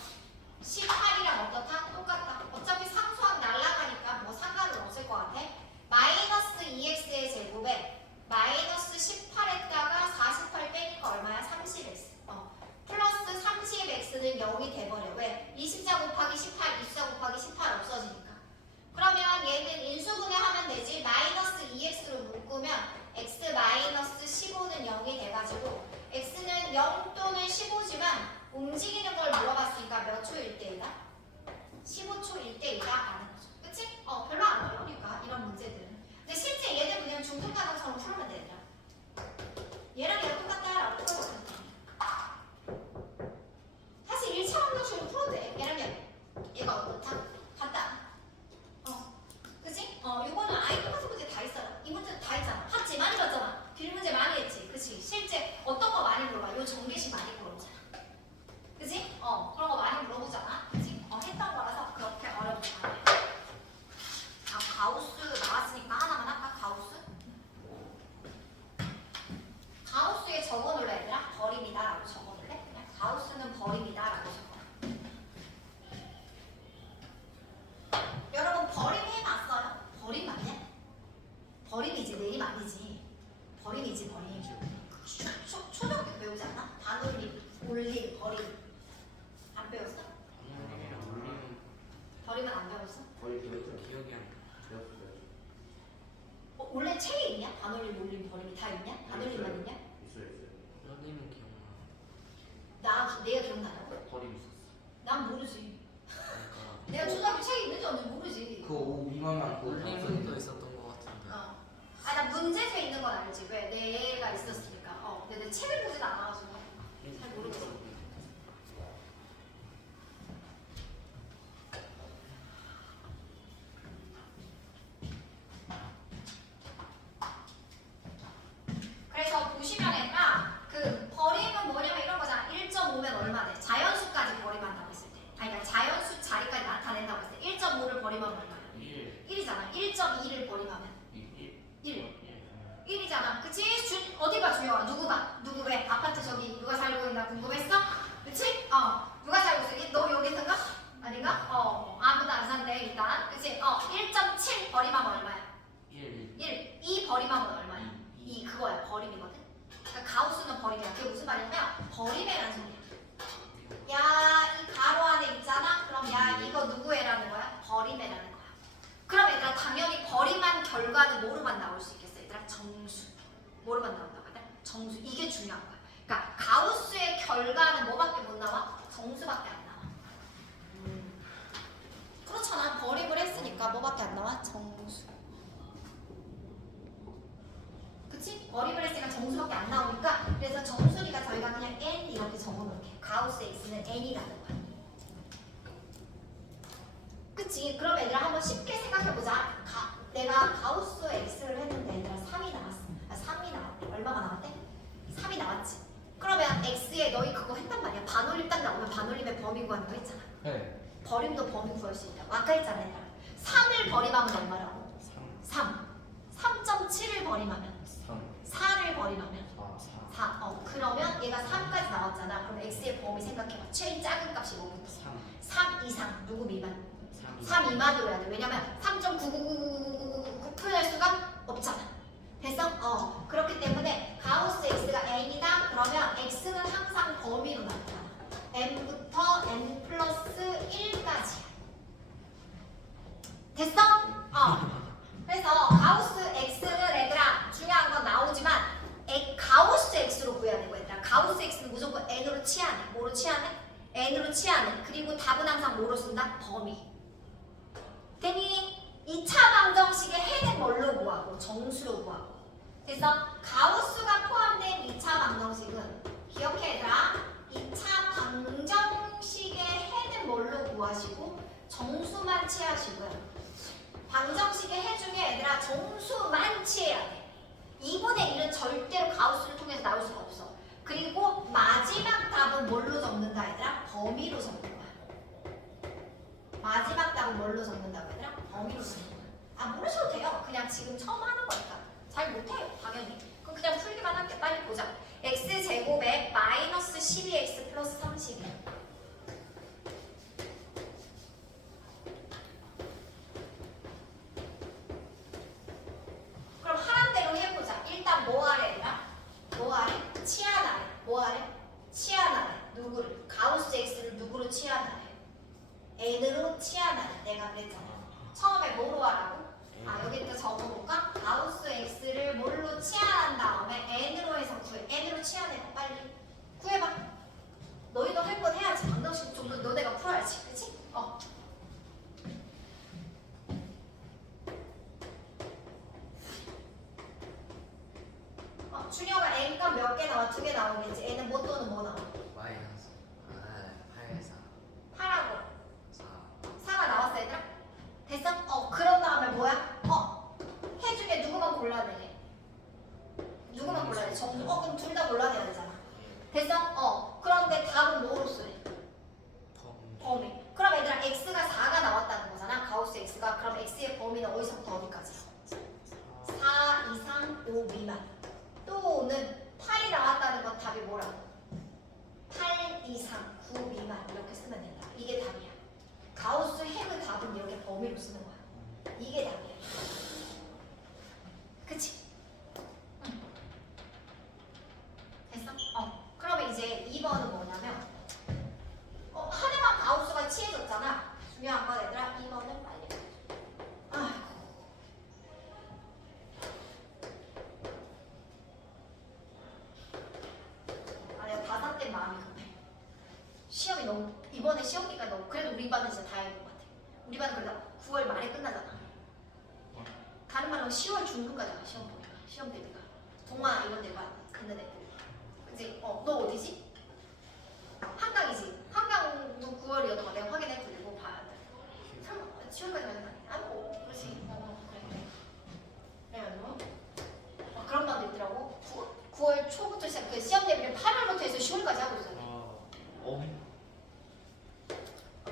18이랑 어떻다? 똑같다. 어차피 상수항 날라가니까 뭐 상관은 없을 것 같아. 마이너스 2x의 제곱에 마이너스 18에다가 48 빼니까 얼마야? 30x. 플러스 30x는 0이 돼버려. 왜? 24 곱하기 18, 24 곱하기 18 없어지니까. 그러면 얘는 인수분해 하면 되지. 마이너스 2x로 묶으면 x 마이너스 15는 0이 돼가지고 x는 0 또는 15지만 움직이는 걸 물어봤으니까 몇 초일 때이다? 15초일 때이다 라는 거죠. 그치? 별로 안 어려우니까 이런 문제들은. 근데 실제 얘들 그냥 중등가능성으로 풀면 되더라. 얘랑 얘랑 똑같다 라고 풀어보면 돼. 사실 1차 방정식으로 풀어도 돼. 얘랑 얘가 어떻다? 같다. 그치? 요거는 아예 똑같은 문제 다 있어요. 이 문제 다 있잖아. 학지 많이 봤잖아. 빌문제 많이 했지. 그치? 실제 어떤 거 많이 물어봐? 요 전개식 많이 물어보잖아. 그치? 그런 거 많이 물어보잖아. 그치? 했던 거라서 그렇게 어렵지 않아요. 가우스 나왔으니까 하나만 할까? 가우스? 가우스에 적어놓을래 얘들아? 버림이다 라고 적어놓을래? 그냥 가우스는 버림이다 라고 적어. 여러분 버림 해봤어요? 버림 맞냐? 버림이지 내림 아니지. 버림이지 버림. 초등학교 배우지 않아? 반올림, 올림, 버림 안 배웠어? 버림은 안 배웠어? 기억이 안 나. 원래 책에 있냐? 반올림, 올림, 버림이 다 있냐? 반올림만 있냐? 있어요. 선생님은 내가 기억나냐고? 버림 있었어. 난 모르지. 그러니까 내가 초등학교 책에 있는지 없는지 모르지. 그 5 미만만 올림도 있었던 것 같은데. 나 문제집에 있는 건 알지. 왜? 내가 있었으니까. 근데 내 책을 보진 않아가지고 잘 모르겠어. 그래서 보시면 얘가 그 버림은 뭐냐면 이런 거잖아. 1.5면 얼마 돼? 자연수까지 버림한다고 했을 때. 그러니까 자연수 자리까지 나타낸다고 했을 때 1.5를 버림하면 얼마야? 1이잖아. 1.2를 버림하면 1이잖아. 그치? 어디가 중요하? 누구가? 누구 왜? 아파트 저기 누가 살고 있나 궁금했어? 그치? 누가 살고 있어? 너 여기 산가? 아닌가? 아무도 안 산대 일단. 그치? 1.7 버림하면 얼마야? 1. 2 버림하면 얼마야? 2. 그거야. 버림이거든. 그러니까 가우스는 버림이야. 그게 무슨 말이냐면 버림이라는 소리야. 야, 이 가로 안에 있잖아? 그럼 야, 이거 누구애라는 거야? 버림애라는 거야. 그럼 얘들아 당연히 버림한 결과는 뭐로만 나올 수 있겠어? 얘들아 정수. 뭐로만 나온다고 하냐? 정수. 이게 중요한 거야. 그러니까 가우스의 결과는 뭐밖에 못 나와? 정수밖에 안 나와. 그렇잖아. 버림을 했으니까 뭐밖에 안 나와? 정수. 그치? 버림을 했으니까 정수밖에 안 나오니까 그래서 정수니까 저희가 그냥 n 이렇게 적어놓을게요. 가우스의 x는 n이라는 거야. 그치? 그럼 얘들아 한번 쉽게 생각해보자. 내가 가우스의 x를 했는데 얘들아 3이 나왔어. 3이 나왔대. 얼마가 나왔대? 3이 나왔지. 그러면 x에 너희 그거 했단 말이야. 반올림 딱 나오면 반올림의 범위 구하는 거 했잖아. 네. 버림도 범위 구할 수 있다고. 아까 했잖아 얘들아. 3을 버림하면 얼마라고? 3. 3.7을 버림하면 4를 버림하면 4. 그러면 얘가 3까지 나왔잖아. 그럼 x의 범위 생각해봐. 제일 작은 값이 뭐부터? 3 이상. 누구 미만? 3 미만으로 해야 돼. 왜냐면 3.9999999 됐어? 그래서 가우스 x는 얘들아 중요한 건 나오지만 가우스 x로 구해야 되고 얘들아 가우스 x는 무조건 n으로 치환해. 뭐로 치환해? n으로 치환해. 그리고 답은 항상 뭐로 쓴다? 범위. 되니 2차 방정식의 해는 뭘로 구하고 정수로 구하고. 그래서 가우스가 포함된 2차 방정식은 기억해 얘들아 2차 방정식의 해는 뭘로 구하시고 정수만 취하시고요. 방정식의 해 중에 얘들아 정수만 취해야 돼. 2분의 1은 절대로 가우스를 통해서 나올 수가 없어. 그리고 마지막 답은 뭘로 적는다 얘들아? 범위로 적는 거야. 마지막 답은 뭘로 적는다고 얘들아? 범위로 적는 거야. 아 모르셔도 돼요. 그냥 지금 처음 하는 거니까. 잘 못해요 당연히. 그럼 그냥 풀기만 할게. 빨리 보자. x제곱에 마이너스 12x 플러스 30이야. 그럼 하란 대로 해보자. 일단 뭐 하래 얘들아? 뭐 하래? 치환하래. 뭐 하래? 치환하래. 누구를? 가우스 x를 누구로 치환하래? n으로 치환하래. 내가 그랬잖아. 처음에 뭐로 하라고? 여기 또 적어볼까? 가우스 x를 뭘로 치환한 다음에 n으로 해서 구해. n으로 치환해봐. 빨리 구해봐. 너희도 할 건 해야지. 방정식 정도 너네가 풀어야지. 그치? 준혁아 n값 몇 개 나와? 2개 나오겠지. n은 뭐 또는 뭐 나와? 마이너스 8, 4, 8하고 4. 4가 나왔어 얘들아? 됐어? 그런 다음에 뭐야? 해 중에 누구만 골라내래? 누구만 골라내? 정수? 그럼 둘 다 골라내야 되잖아. 됐어? 그런데 답은 뭐로 쓰래? 범위. 그럼 얘들아 x가 4가 나왔다는 거잖아. 가우스 x가. 그럼 x의 범위는 어디서부터 어디까지? 4 이상 5 미만. 또는 8이 나왔다는 건 답이 뭐라고? 8 이상 9 미만 이렇게 쓰면 된다. 이게 답이야. 가우스 핵의 답은 이렇게 범위로 쓰는 거야. 이게 답이야. 그치? 응. 됐어? 그러면 이제 2번은 뭐냐면 하나만 가우스가 취해졌잖아. 중요한 건 얘들아 2번은 빨리 아이고. 내가 다산 때 마음이 급해. 시험이 너무 이번에 시험 기간 너무 그래도 우리 반은 진짜 다행인 것 같아. 우리 반은 그래도 9월 말에 끝나잖아. 다른 반은 10월 중순까지 가 시험 보니까 시험 때니까 동아 이런 데가 있는 애들. 그치? 너 어디지? 한강이지? 한강도 9월이었던 거 내가 확인해 보고 봐야 돼. 설마 10월까지 가는 거 아니야? 그렇지. 그래. 그래가지고 그런 반도 있더라고. 9월 초부터 시작. 그 시험 대비를 8월부터 해서 10월까지 하고 있었네.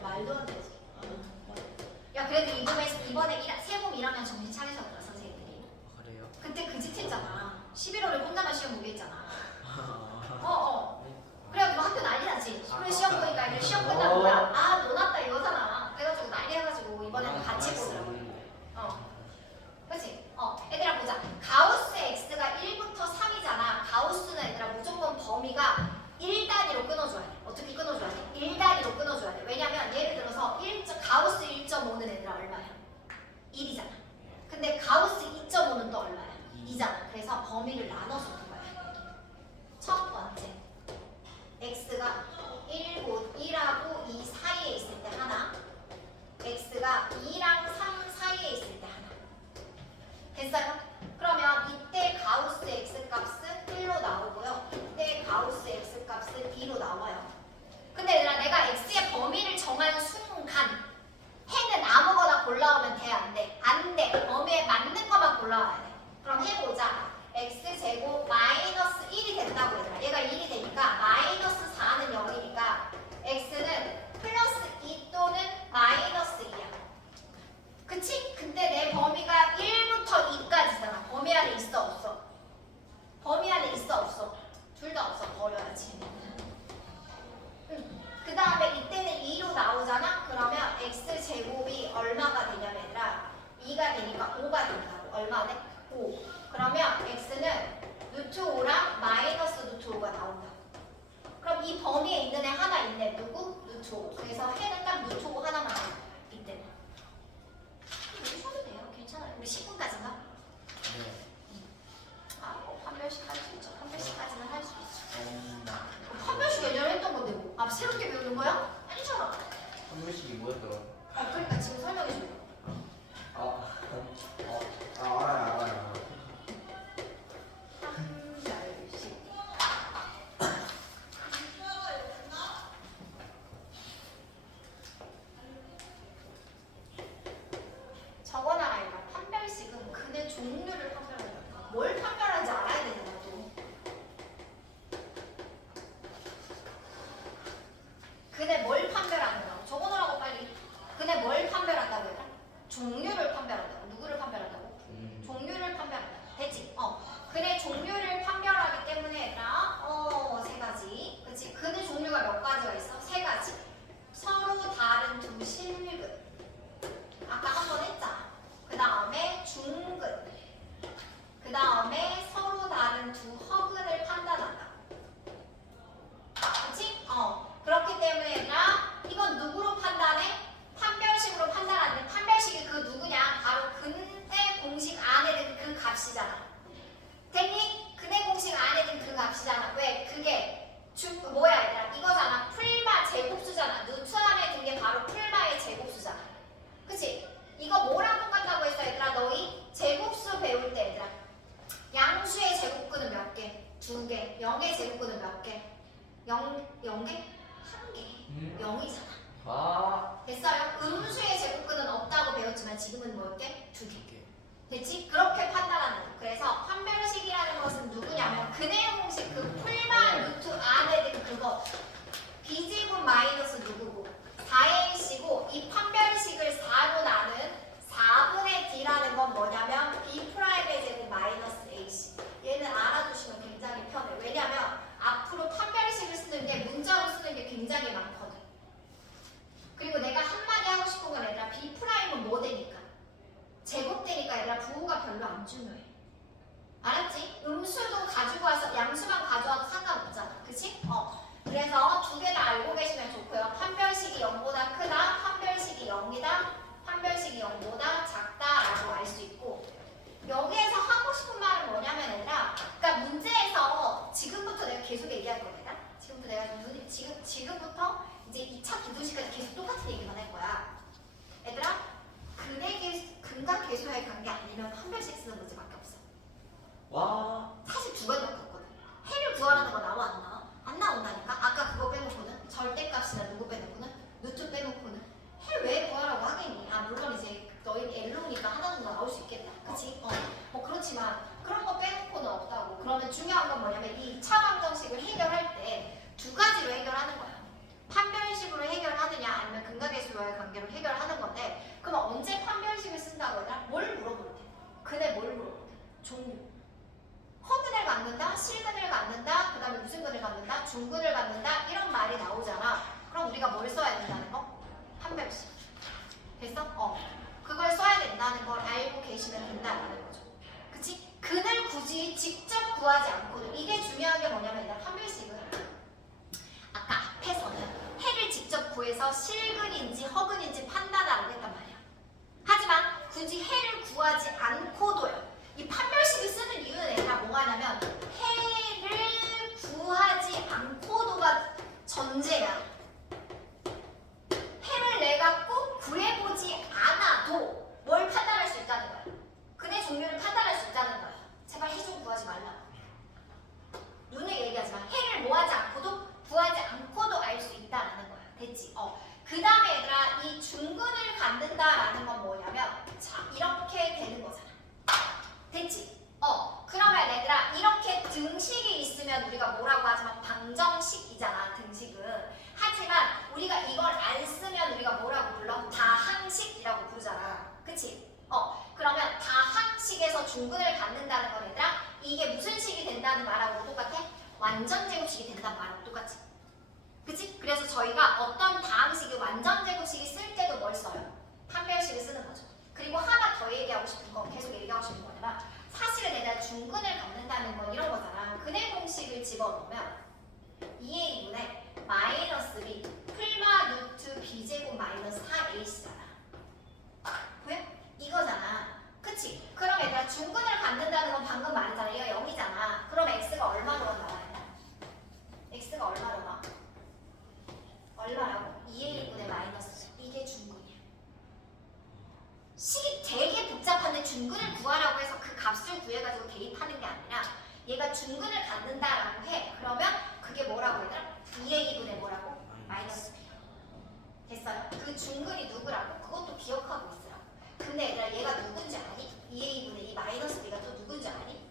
말도 안 되지. 야 그래도 이번에 세봄 1학년 정신 차리셨더라 선생님들이. 그래요? 그때 그 짓 했잖아. 11월에 혼자만 시험 보게 했잖아. 그래가지고 학교 난리 났지. 그래 시험 보니까 애들 시험 끝나고 뭐야. 놀았다 이거잖아. 그래가지고 난리 해가지고 이번에는 같이 보더라고. 그치? 얘들아 보자. 가우스 x가 1부터 3이잖아. 가우스는 얘들아 무조건 범위가 1단위로 끊어줘야 돼. 어떻게 끊어줘야 돼? 1단위로 끊어줘야 돼. 왜냐면 예를 들어서 가우스 1.5는 얘들아 얼마야? 1이잖아. 근데 가우스 2.5는 또 얼마야? 2잖아. 그래서 범위를 나눠서 둬야 첫 번째 x가 1하고 2 사이에 있을 때 하나, x가 2랑 3 사이에 있을 때 하나. 됐어요? 그러면 이때 가우스 x 값은 1로 나오고요. 이때 가우스 x 값은 2로 나와요. 근데 얘들아 내가 x의 범위를 정한 순간 해는 아무거나 골라오면 돼? 안 돼? 안 돼. 범위에 맞는 것만 골라와야 돼. 그럼 해보자. x제곱 마이너스 1이 된다고 얘들아. 얘가 1이 되니까 마이너스 4는 0이니까 x는 플러스 2 또는 마이너스 2야. 그치? 근데 내 범위가 1부터 2까지잖아. 범위 안에 있어 없어? 범위 안에 있어 없어? 둘 다 없어. 버려야지. 그 다음에 이때는 2로 나오잖아? 그러면 x제곱이 얼마가 되냐면 얘들아 2가 되니까 5가 된다고. 얼마 돼? 5. 그러면 x는 루트 5랑 마이너스 루트 5가 나온다. 그럼 이 범위에 있는 애 하나 있네. 누구? 루트 5. 그래서 해는 딱 루트 5 하나만 나와. 이때는. 0개? 1개. 0이잖아. 아. 됐어요? 음수의 제곱근은 없다고 배웠지만 지금은 몇 개? 2개. 됐지? 그렇게 판단하는 거. 그래서 판별식이라는 것은 누구냐면 근해 공식 그 풀만 루트 안에 든 그거 b제곱 마이너스 누구고 4ac고 이 판별식을 4로 나눈 4분의 d라는 건 뭐냐면 b'의 제곱 마이너스 ac. 얘는 알아두시면 굉장히 편해. 왜냐면 앞으로 판별식을 쓰는 게 문자로 쓰는 게 굉장히 많거든. 그리고 내가 한마디 하고 싶은 건 얘들아 b'은 뭐 되니까? 제곱되니까 얘들아 부호가 별로 안 중요해. 알았지? 음수도 가지고 와서 양수만 가져와도 상관없잖아. 그치? 그래서 두 개 다 알고 계시면 좋고요. 판별식이 0보다 크다, 판별식이 0이다, 판별식이 0보다 작다라고 알 수 있고 여기에서 하고 싶은 말은 뭐냐면 얘들아 그러니까 문제에서 지금부터 내가 계속 얘기할 거야. 지금부터 내가 지금부터 이제 2차 기도시까지 계속 똑같은 얘기만 할 거야. 얘들아 근과 계수와의 관계 아니면 판별식 쓰는 문제밖에 없어. 와. 사실 두 가지밖에 없거든. 해를 구하라는 거 나와 안 나와? 안 나온다니까. 아까 그거 빼놓고는 절대값이나 누구 빼놓고는 루트 빼놓고는 해 왜 구하라고 하겠니? 물론 이제 너희 엘로니까 하나 정도 나올 수 있겠다. 그치? 뭐 그렇지만 그런 거 빼놓고는 없다고. 그러면 중요한 건 뭐냐면 이 2차 방정식을 해결할 때 두 가지로 해결하는 거야. 판별식으로 해결하느냐 아니면 근과 계수와의 관계로 해결하는 건데 그럼 언제 판별식을 쓴다고 하더라? 뭘 물어볼 때? 근에 뭘 물어볼 때? 종류. 허근을 갖는다, 실근을 갖는다, 그 다음에 무슨 근을 갖는다, 중근을 갖는다 이런 말이 나오잖아. 그럼 우리가 뭘 써야 된다는 거? 판별식. 됐어? 그걸 써야 된다는 걸 알고 계시면 된다는 거죠. 그치? 근을 굳이 직접 구하지 않고도 이게 중요한 게 뭐냐면 일단 판별식은 아까 앞에서는 해를 직접 구해서 실근인지 허근인지 판단하라고 했단 말이야. 하지만 굳이 해를 구하지 않고도요. 이 판별식을 쓰는 이유는 얘가 뭐하냐면 해를 구하지 않고도가 전제야. 해를 내가 꼭 구해보지 않아도 뭘 판단할 수 있다는 거야. 근의 종류를 판단할 수 있다는 거야. 제발 해 좀 구하지 말라. 눈에 얘기하지 마. 해를 뭐하지 않고도 구하지 않고도 알 수 있다라는 거야. 됐지? 그 다음에 얘들아 이 중근을 갖는다라는 건 뭐냐면 자 이렇게 되는 거잖아. 됐지? 그러면 얘들아 이렇게 등식이 있으면 우리가 뭐라고 하지만 방정식이잖아. 등식은. 하지만 우리가 이걸 안 쓰면 우리가 뭐라고 불러? 다항식이라고 부르잖아. 그치? 그러면 다항식에서 중근을 갖는다는 건 얘들아 이게 무슨 식이 된다는 말하고 똑같아? 완전제곱식이 된다는 말하고 똑같지? 그치? 그래서 저희가 어떤 다항식이 완전제곱식이 쓸 때도 뭘 써요? 판별식을 쓰는 거죠. 그리고 하나 더 얘기하고 싶은 거 계속 얘기하고 싶은 거냐면 사실은 내가 중근을 갖는다는 건 이런 거잖아. 근의 공식을 집어넣으면 2a분의 마이너스 b 풀마 루트 b제곱 마이너스 4ac잖아. 왜? 이거잖아. 그치? 그럼 얘들아 중근을 갖는다는 건 방금 말했잖아. 얘가 0이잖아. 그럼 x가 얼마로 나와요? x가 얼마로 나와? 얼마라고? 2a분의 마이너스 이게 중근이야. 식이 되게 복잡한데 중근을 구하라고 해서 그 값을 구해가지고 대입하는 게 아니라 얘가 중근을 갖는다라고 해. 그러면 그게 뭐라고 얘들아? 2a분의 뭐라고? 마이너스 b. 됐어요? 그 중근이 누구라고? 그것도 기억하고 있어요. 근데 얘들아 얘가 누군지 아니? 2a분의 이 마이너스 b가 또 누군지 아니?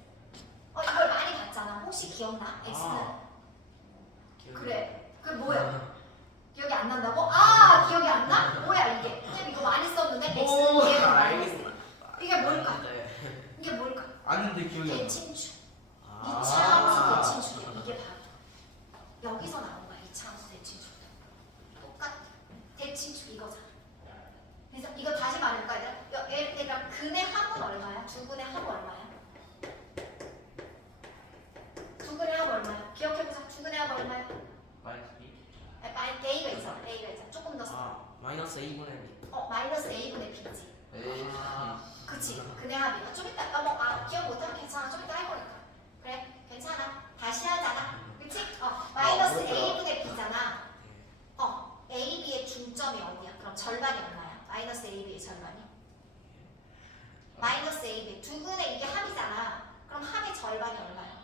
이걸 많이 봤잖아. 혹시 기억나? x는? 그래. 그게 뭐야? 기억이 안 난다고? 기억이 안 나? 뭐야 이게? 그냥 이거 많이 썼는데 x는 뒤에 알겠습니다. 이게 뭘까? 네. 이게 뭘까? 아는데 기억이 안 나. 대칭축. 이차함수 대칭축이야. 이게 바로 여기서 나온 거야. 이차함수 대칭축. 똑같아. 대칭축 이거잖아. 그래서 이거 다시 말해볼까 얘들아? 얘가 근의 합은 얼마야? 두 근의 합은 얼마야? 두 근의 합 얼마야? 기억해보자. 두 근의 합 얼마야? 마이너스 B. 아니 A가 있어. A가 있어. 조금 더 써. 마이너스 2분의 B. 마이너스 A분의 B지. 에이. 그치? 근의 합이. 좀 이따 기억 못하면 괜찮아. 좀 이따 할 거니까. 그래? 괜찮아. 다시 하잖아. 그치? 마이너스 A분의 B잖아. A, B의 중점이 어디야? 그럼 절반이 얼마야? 마이너스 A, B의 절반이? 마이너스 A, B. 두 근의 이게 합이잖아. 그럼 합의 절반이 얼마야?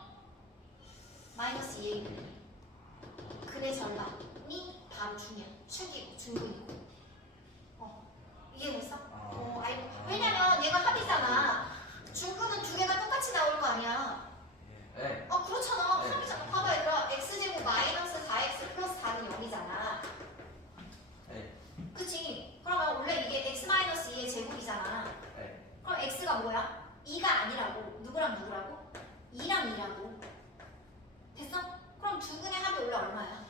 마이너스 2A, B. 근의 절반이 바로 중이야. 축이고 중근이고. 이해됐어? 왜냐면 얘가 합이잖아. 중근은 두 개가 똑같이 나올 거 아니야. 네. 그렇잖아. 네. 합이잖아. 봐봐 얘들아. x제곱 마이너스 4x 플러스 4는 0이잖아. 네. 그치? 그러면 원래 이게 x 마이너스 2의 제곱이잖아. 네. 그럼 x가 뭐야? 2가 아니라고. 누구랑 누구라고? 2랑 2라고. 됐어? 그럼 두 근의 합이 원래 얼마야?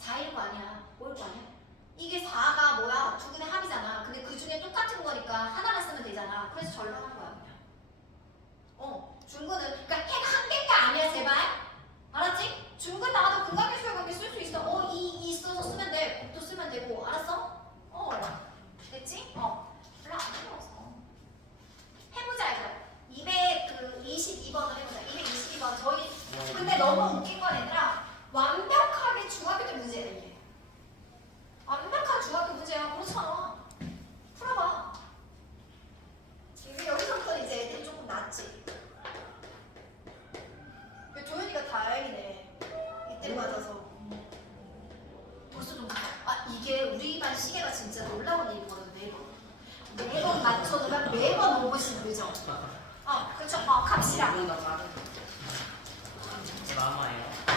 4일 거 아니야. 5일 거 아니야? 이게 4가 뭐야? 두 근의 합이잖아. 근데 그 중에 똑같은 거니까 하나만 쓰면 되잖아. 그래서 절반한 거야 그냥. 중근은 그러니까 해가 한 개가 아니야 제발. 알았지? 중근 나와도 근각계수에 관계 쓸 수 있어. 이 써서 쓰면 돼. 곱도 쓰면 되고. 알았어? 됐지? 별로 안 어려웠어. 해보자 얘들아. 222번을 해보자. 222번 저희 근데 너무 웃긴 건 얘들아 완벽하게 중학교 때 문제야 이게. 완벽한 중학교 문제야. 그렇잖아. 풀어봐. 이게 여기서부터 이제 애들이 조금 낫지. 조현이가 다행이네. 이때 맞아서. 벌써 좀 이게 우리 반 시계가 진짜 놀라운 일이거든. 매번 맞춰놓으면 매번 5분씩 늦어. 그쵸. 갑시다. 이건 다 다른. 남아요.